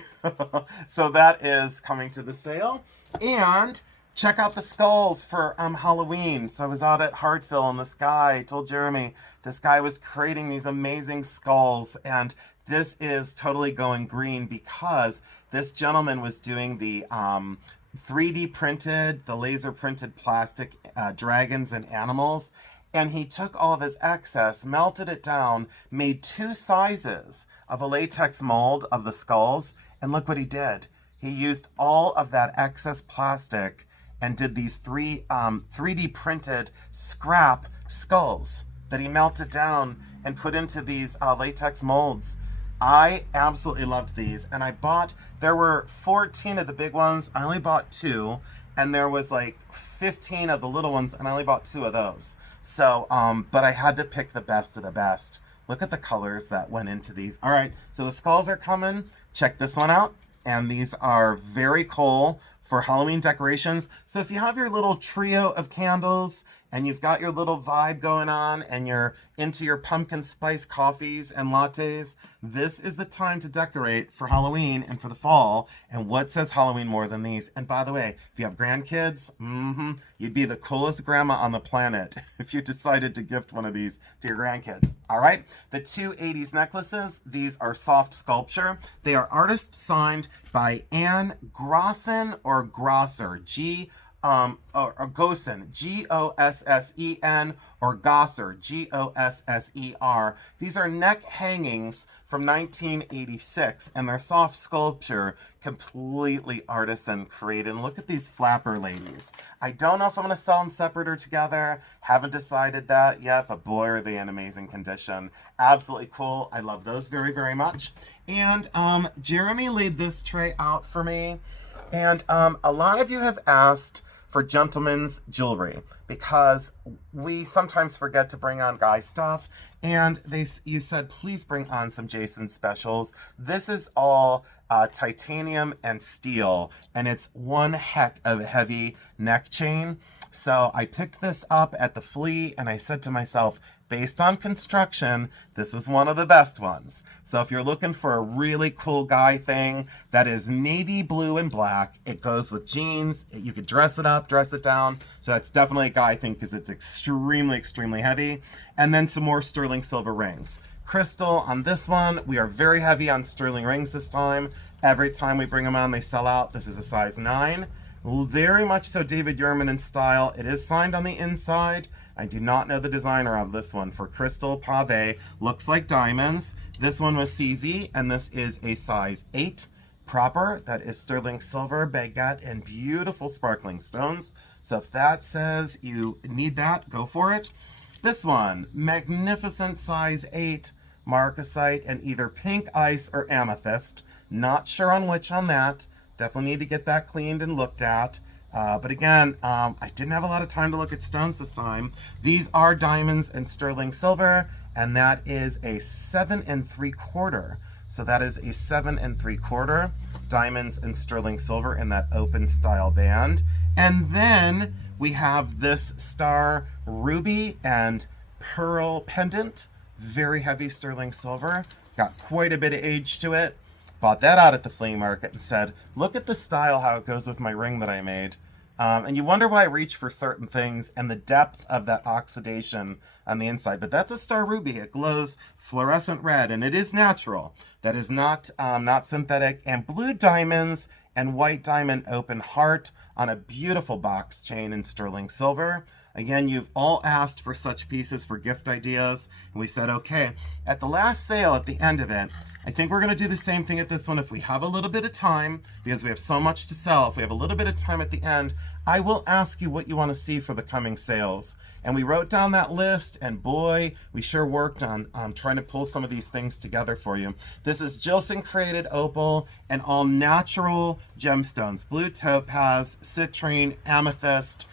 So that is coming to the sale. And check out the skulls for Halloween. So I was out at Hartville, and this guy, I told Jeremy, this guy was creating these amazing skulls, and this is totally going green because this gentleman was doing the 3D printed, the laser printed plastic dragons and animals, and he took all of his excess, melted it down, made 2 sizes of a latex mold of the skulls, and look what he did. He used all of that excess plastic and did these 3D printed scrap skulls that he melted down and put into these latex molds. I absolutely loved these, and there were 14 of the big ones, I only bought 2, and there was like 15 of the little ones, and I only bought 2 of those. So, but I had to pick the best of the best. Look at the colors that went into these. All right, so the skulls are coming. Check this one out, and these are very cool for Halloween decorations. So if you have your little trio of candles and you've got your little vibe going on and you're into your pumpkin spice coffees and lattes, this is the time to decorate for Halloween and for the fall. And what says Halloween more than these? And by the way, if you have grandkids, you'd be the coolest grandma on the planet if you decided to gift one of these to your grandkids. All right, the 2 80s necklaces, these are soft sculpture. They are artist signed by Anne Grossen or Grosser, or Gossen, Gossen, or Gosser, Gosser. These are neck hangings from 1986, and they're soft sculpture, completely artisan created. And look at these flapper ladies. I don't know if I'm going to sell them separate or together. Haven't decided that yet, but boy, are they in amazing condition. Absolutely cool. I love those very, very much. And Jeremy laid this tray out for me. And a lot of you have asked for gentlemen's jewelry because we sometimes forget to bring on guy stuff, and you said please bring on some Jason specials. This is all titanium and steel, and it's one heck of a heavy neck chain. So I picked this up at the flea, and I said to myself, based on construction, this is one of the best ones. So if you're looking for a really cool guy thing that is navy blue and black, it goes with jeans. You could dress it up, dress it down. So that's definitely a guy thing because it's extremely, extremely heavy. And then some more sterling silver rings. Crystal on this one. We are very heavy on sterling rings this time. Every time we bring them on, they sell out. This is a size 9. Very much so David Yurman in style. It is signed on the inside. I do not know the designer of this one. For Crystal Pave, looks like diamonds. This one was CZ, and this is a size 8 proper. That is sterling silver, baguette, and beautiful sparkling stones. So if that says you need that, go for it. This one, magnificent size 8, marcasite, and either pink ice or amethyst. Not sure on which on that. Definitely need to get that cleaned and looked at. But again, I didn't have a lot of time to look at stones this time. These are diamonds and sterling silver, and that is a 7 3/4. So that is a 7 3/4 diamonds and sterling silver in that open style band. And then we have this star ruby and pearl pendant, very heavy sterling silver, got quite a bit of age to it. Bought that out at the flea market and said, look at the style, how it goes with my ring that I made. And you wonder why I reach for certain things and the depth of that oxidation on the inside. But that's a star ruby. It glows fluorescent red, and it is natural. That is not synthetic. And blue diamonds and white diamond open heart on a beautiful box chain in sterling silver. Again, you've all asked for such pieces for gift ideas. And we said, okay, at the last sale at the end of it, I think we're going to do the same thing at this one. If we have a little bit of time, because we have so much to sell, if we have a little bit of time at the end, I will ask you what you want to see for the coming sales. And we wrote down that list, and boy, we sure worked on trying to pull some of these things together for you. This is Jilson Curated Opal and all natural gemstones, blue topaz, citrine, amethyst,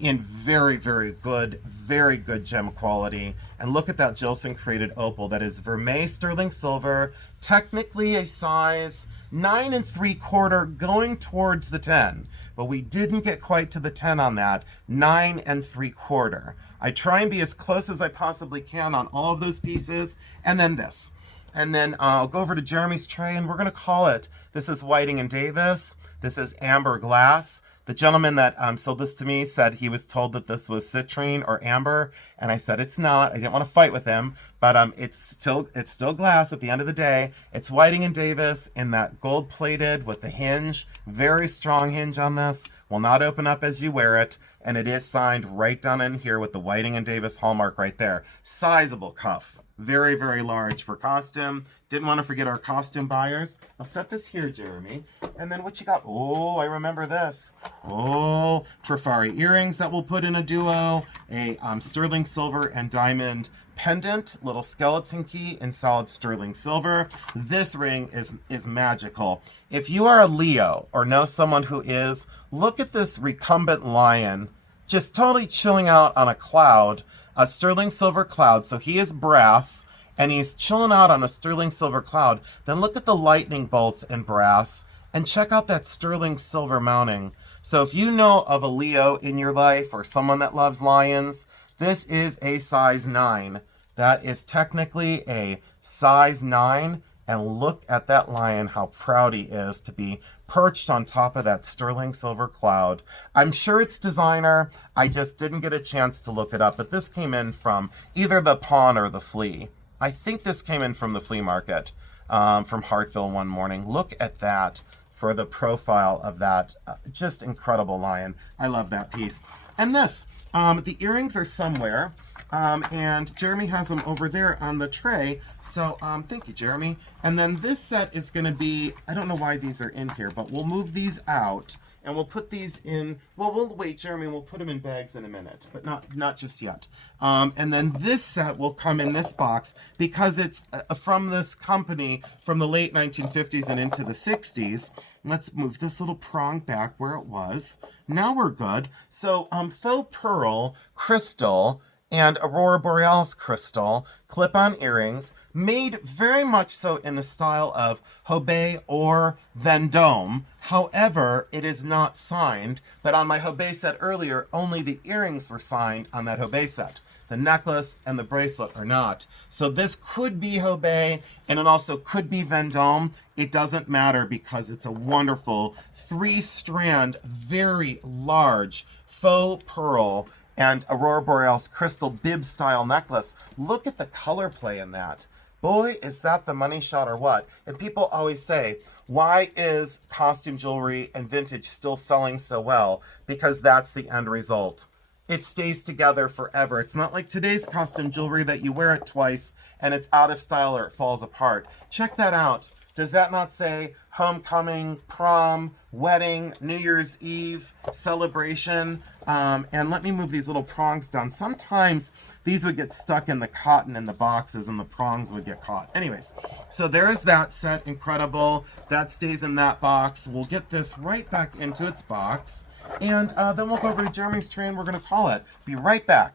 in very, very good gem quality. And look at that Jilson Curated Opal. That is vermeil sterling silver, technically a size 9 3/4 going towards the 10. But we didn't get quite to the 10 on that, 9 3/4. I try and be as close as I possibly can on all of those pieces. And then this. And then I'll go over to Jeremy's tray, and we're going to call it, this is Whiting and Davis. This is amber glass. The gentleman that sold this to me said he was told that this was citrine or amber, and I said it's not. I didn't want to fight with him, but it's still glass at the end of the day. It's Whiting and Davis in that gold plated with the hinge, very strong hinge on this. Will not open up as you wear it, and it is signed right down in here with the Whiting and Davis hallmark right there. Sizable cuff, very, very large for costume. Didn't want to forget our costume buyers. I'll set this here, Jeremy. And then what you got? Oh, I remember this. Oh, Trifari earrings that we'll put in a duo. A sterling silver and diamond pendant, little skeleton key in solid sterling silver. This ring is magical. If you are a Leo or know someone who is, look at this recumbent lion just totally chilling out on a cloud, a sterling silver cloud. So he is brass, and he's chilling out on a sterling silver cloud. Then look at the lightning bolts in brass, and check out that sterling silver mounting. So if you know of a Leo in your life or someone that loves lions, this is a size 9. That is technically a size 9. And look at that lion, how proud he is to be perched on top of that sterling silver cloud. I'm sure it's designer. I just didn't get a chance to look it up, but this came in from either the pawn or the flea. I think this came in from the flea market, from Hartville one morning. Look at that for the profile of that just incredible lion. I love that piece. And this, the earrings are somewhere, and Jeremy has them over there on the tray. So thank you, Jeremy. And then this set is going to be, I don't know why these are in here, but we'll move these out. And we'll put these in, well, we'll wait, Jeremy, we'll put them in bags in a minute, but not just yet. And then this set will come in this box because it's from this company from the late 1950s and into the 60s. Let's move this little prong back where it was. Now we're good. So faux pearl, crystal, and Aurora Borealis crystal clip-on earrings, made very much so in the style of Hobet or Vendome. However, it is not signed, but on my Hobet set earlier, only the earrings were signed on that Hobet set. The necklace and the bracelet are not. So this could be Hobet, and it also could be Vendome. It doesn't matter because it's a wonderful 3-strand, very large faux pearl and Aurora Borealis crystal bib style necklace. Look at the color play in that. Boy, is that the money shot or what? And people always say, why is costume jewelry and vintage still selling so well? Because that's the end result. It stays together forever. It's not like today's costume jewelry that you wear it twice and it's out of style or it falls apart. Check that out. Does that not say homecoming, prom, wedding, New Year's Eve, celebration? And let me move these little prongs down. Sometimes these would get stuck in the cotton in the boxes and the prongs would get caught. Anyways, so there's that set. Incredible. That stays in that box. We'll get this right back into its box. And then we'll go over to Jeremy's tray and we're going to call it. Be right back.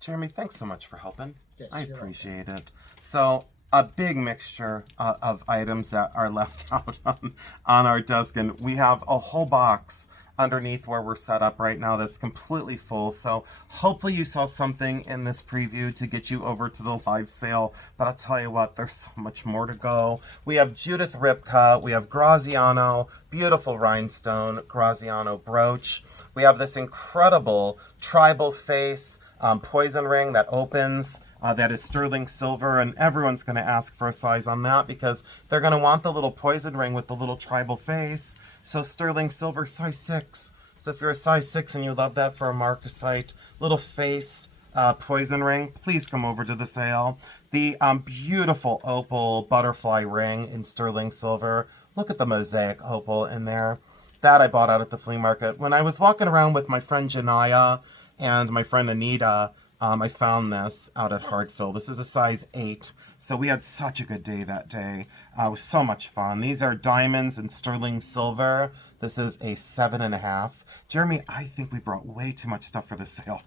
Jeremy, thanks so much for helping. Yes, I you're appreciate it. So, a big mixture of items that are left out on our desk. And we have a whole box underneath where we're set up right now that's completely full. So hopefully you saw something in this preview to get you over to the live sale. But I'll tell you what, there's so much more to go. We have Judith Ripka, we have Graziano, beautiful rhinestone Graziano brooch. We have this incredible tribal face poison ring that opens. That is sterling silver, and everyone's going to ask for a size on that because they're going to want the little poison ring with the little tribal face. So sterling silver, size 6. So if you're a size 6 and you love that for a marcasite little face poison ring, please come over to the sale. The beautiful opal butterfly ring in sterling silver. Look at the mosaic opal in there. That I bought out at the flea market. When I was walking around with my friend Janaya and my friend Anita, I found this out at Hartfield. This is a size 8. So we had such a good day that day. It was so much fun. These are diamonds and sterling silver. This is a 7.5. Jeremy, I think we brought way too much stuff for the sale.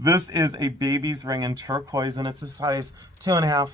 This is a baby's ring in turquoise, and it's a size 2.5.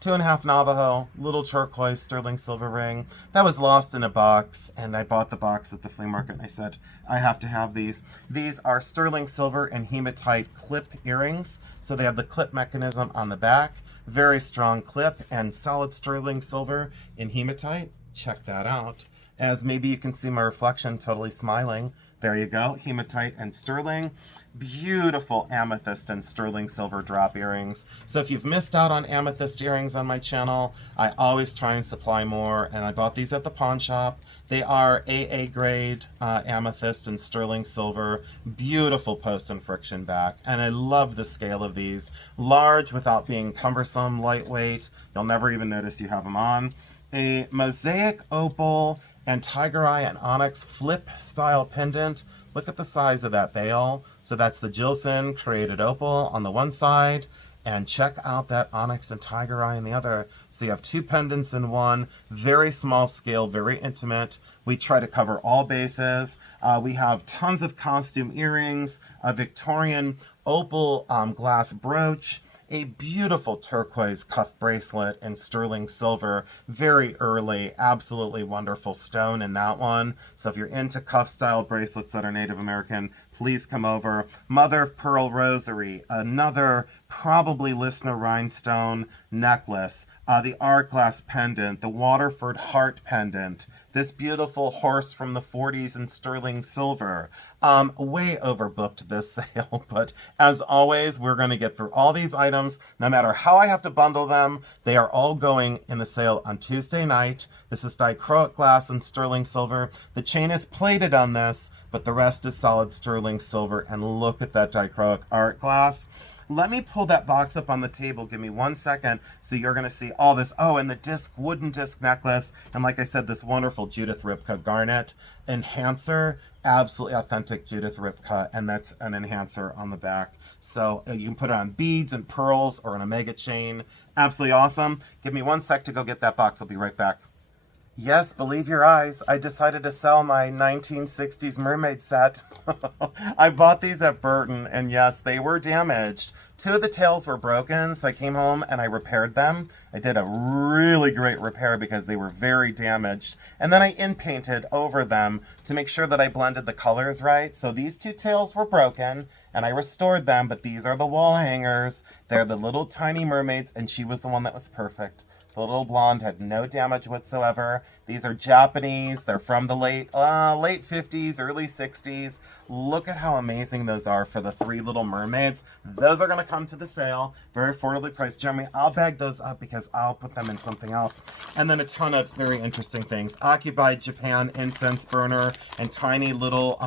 2.5 Navajo, little turquoise sterling silver ring. That was lost in a box, and I bought the box at the flea market, and I said, I have to have these. These are sterling silver and hematite clip earrings. So they have the clip mechanism on the back, very strong clip, and solid sterling silver in hematite. Check that out. As maybe you can see my reflection totally smiling. There you go, hematite and sterling. Beautiful amethyst and sterling silver drop earrings. So if you've missed out on amethyst earrings on my channel, I always try and supply more, and I bought these at the pawn shop. They are AA grade amethyst and sterling silver. Beautiful post and friction back, and I love the scale of these. Large without being cumbersome, lightweight. You'll never even notice you have them on. A mosaic opal and tiger eye and onyx flip style pendant. Look at the size of that bail. So that's the Jilson curated opal on the one side, and check out that onyx and tiger eye on the other. So you have 2 pendants in one, very small scale, very intimate. We try to cover all bases. We have tons of costume earrings, a Victorian opal glass brooch, a beautiful turquoise cuff bracelet in sterling silver, very early, absolutely wonderful stone in that one. So if you're into cuff style bracelets that are Native American, please come over. Mother of pearl rosary, another probably listener rhinestone necklace, the art glass pendant, the Waterford heart pendant, this beautiful horse from the 40s in sterling silver. Way overbooked this sale, but as always, we're going to get through all these items. No matter how I have to bundle them, they are all going in the sale on Tuesday night. This is dichroic glass and sterling silver. The chain is plated on this, but the rest is solid sterling silver. And look at that dichroic art glass. Let me pull that box up on the table. Give me 1 second. So you're going to see all this. Oh, and the disc, wooden disc necklace. And like I said, this wonderful Judith Ripka garnet enhancer. Absolutely authentic Judith Ripka. And that's an enhancer on the back. So you can put it on beads and pearls or an omega chain. Absolutely awesome. Give me 1 sec to go get that box. I'll be right back. Yes, believe your eyes. I decided to sell my 1960s mermaid set. I bought these at Burton, and yes, they were damaged. 2 of the tails were broken, so I came home and I repaired them. I did a really great repair because they were very damaged. And then I in-painted over them to make sure that I blended the colors right. So these 2 tails were broken, and I restored them, but these are the wall hangers. They're the little tiny mermaids, and she was the one that was perfect. The little blonde had no damage whatsoever. These are Japanese. They're from the late 50s, early 60s. Look at how amazing those are for the 3 little mermaids. Those are going to come to the sale. Very affordably priced. Jeremy, I'll bag those up because I'll put them in something else. And then a ton of very interesting things. Occupied Japan incense burner and tiny little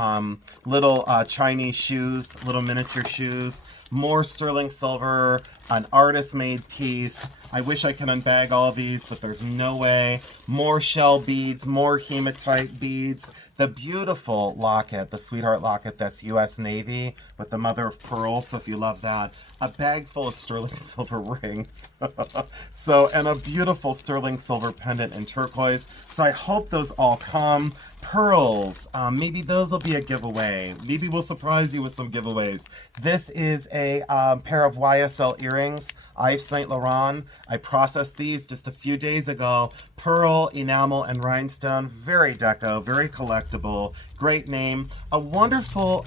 Chinese shoes, little miniature shoes. More sterling silver, an artist-made piece. I wish I could unbag all of these, but there's no way. More shell beads, more hematite beads. The beautiful locket, the sweetheart locket that's U.S. Navy with the mother of pearl, so if you love that. A bag full of sterling silver rings. And a beautiful sterling silver pendant in turquoise. So I hope those all come. pearls. Maybe those will be a giveaway. Maybe we'll surprise you with some giveaways. This is a pair of YSL earrings. Yves Saint Laurent. I processed these just a few days ago. Pearl, enamel, and rhinestone. Very deco, very collectible. Great name. A wonderful,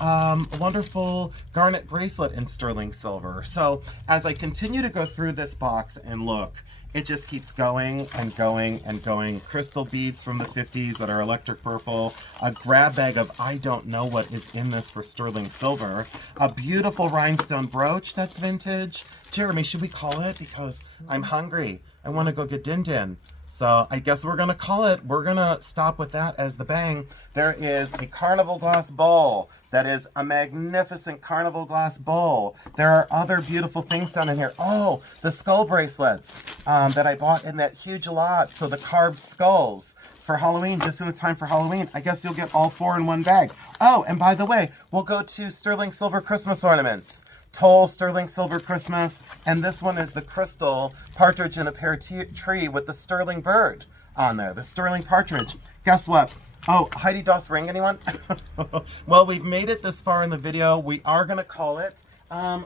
wonderful garnet bracelet in sterling silver. So as I continue to go through this box and look, it just keeps going and going and going. Crystal beads from the 50s that are electric purple. A grab bag of I don't know what is in this for sterling silver. A beautiful rhinestone brooch that's vintage. Jeremy, should we call it? Because I'm hungry. I want to go get Din Din. So I guess we're going to call it. We're going to stop with that as the bang. There is a carnival glass bowl. That is a magnificent carnival glass bowl. There are other beautiful things down in here. Oh, the skull bracelets that I bought in that huge lot. So the carved skulls for Halloween, just in the time for Halloween. I guess you'll get all 4 in one bag. Oh, and by the way, we'll go to sterling silver Christmas ornaments. Toll sterling silver Christmas, and this one is the crystal partridge in a pear tree with the sterling bird on there, the sterling partridge. Guess what? Oh, Heidi Doss ring, anyone? Well, we've made it this far in the video. We are going to call it.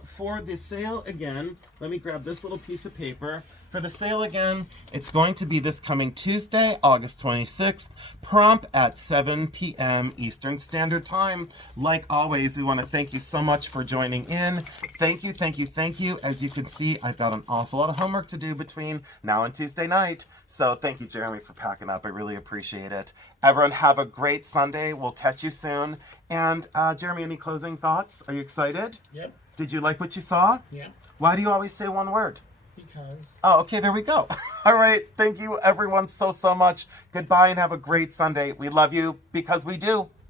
For the sale again, let me grab this little piece of paper. For the sale again, it's going to be this coming Tuesday, August 26th, prompt at 7 p.m. Eastern Standard Time. Like always, we want to thank you so much for joining in. Thank you, thank you, thank you. As you can see, I've got an awful lot of homework to do between now and Tuesday night. So thank you, Jeremy, for packing up. I really appreciate it. Everyone have a great Sunday. We'll catch you soon. And Jeremy, any closing thoughts? Are you excited? Yep. Did you like what you saw? Yep. Why do you always say one word? Because. Oh, okay, there we go. All right, thank you everyone so much. Goodbye and have a great Sunday. We love you because we do.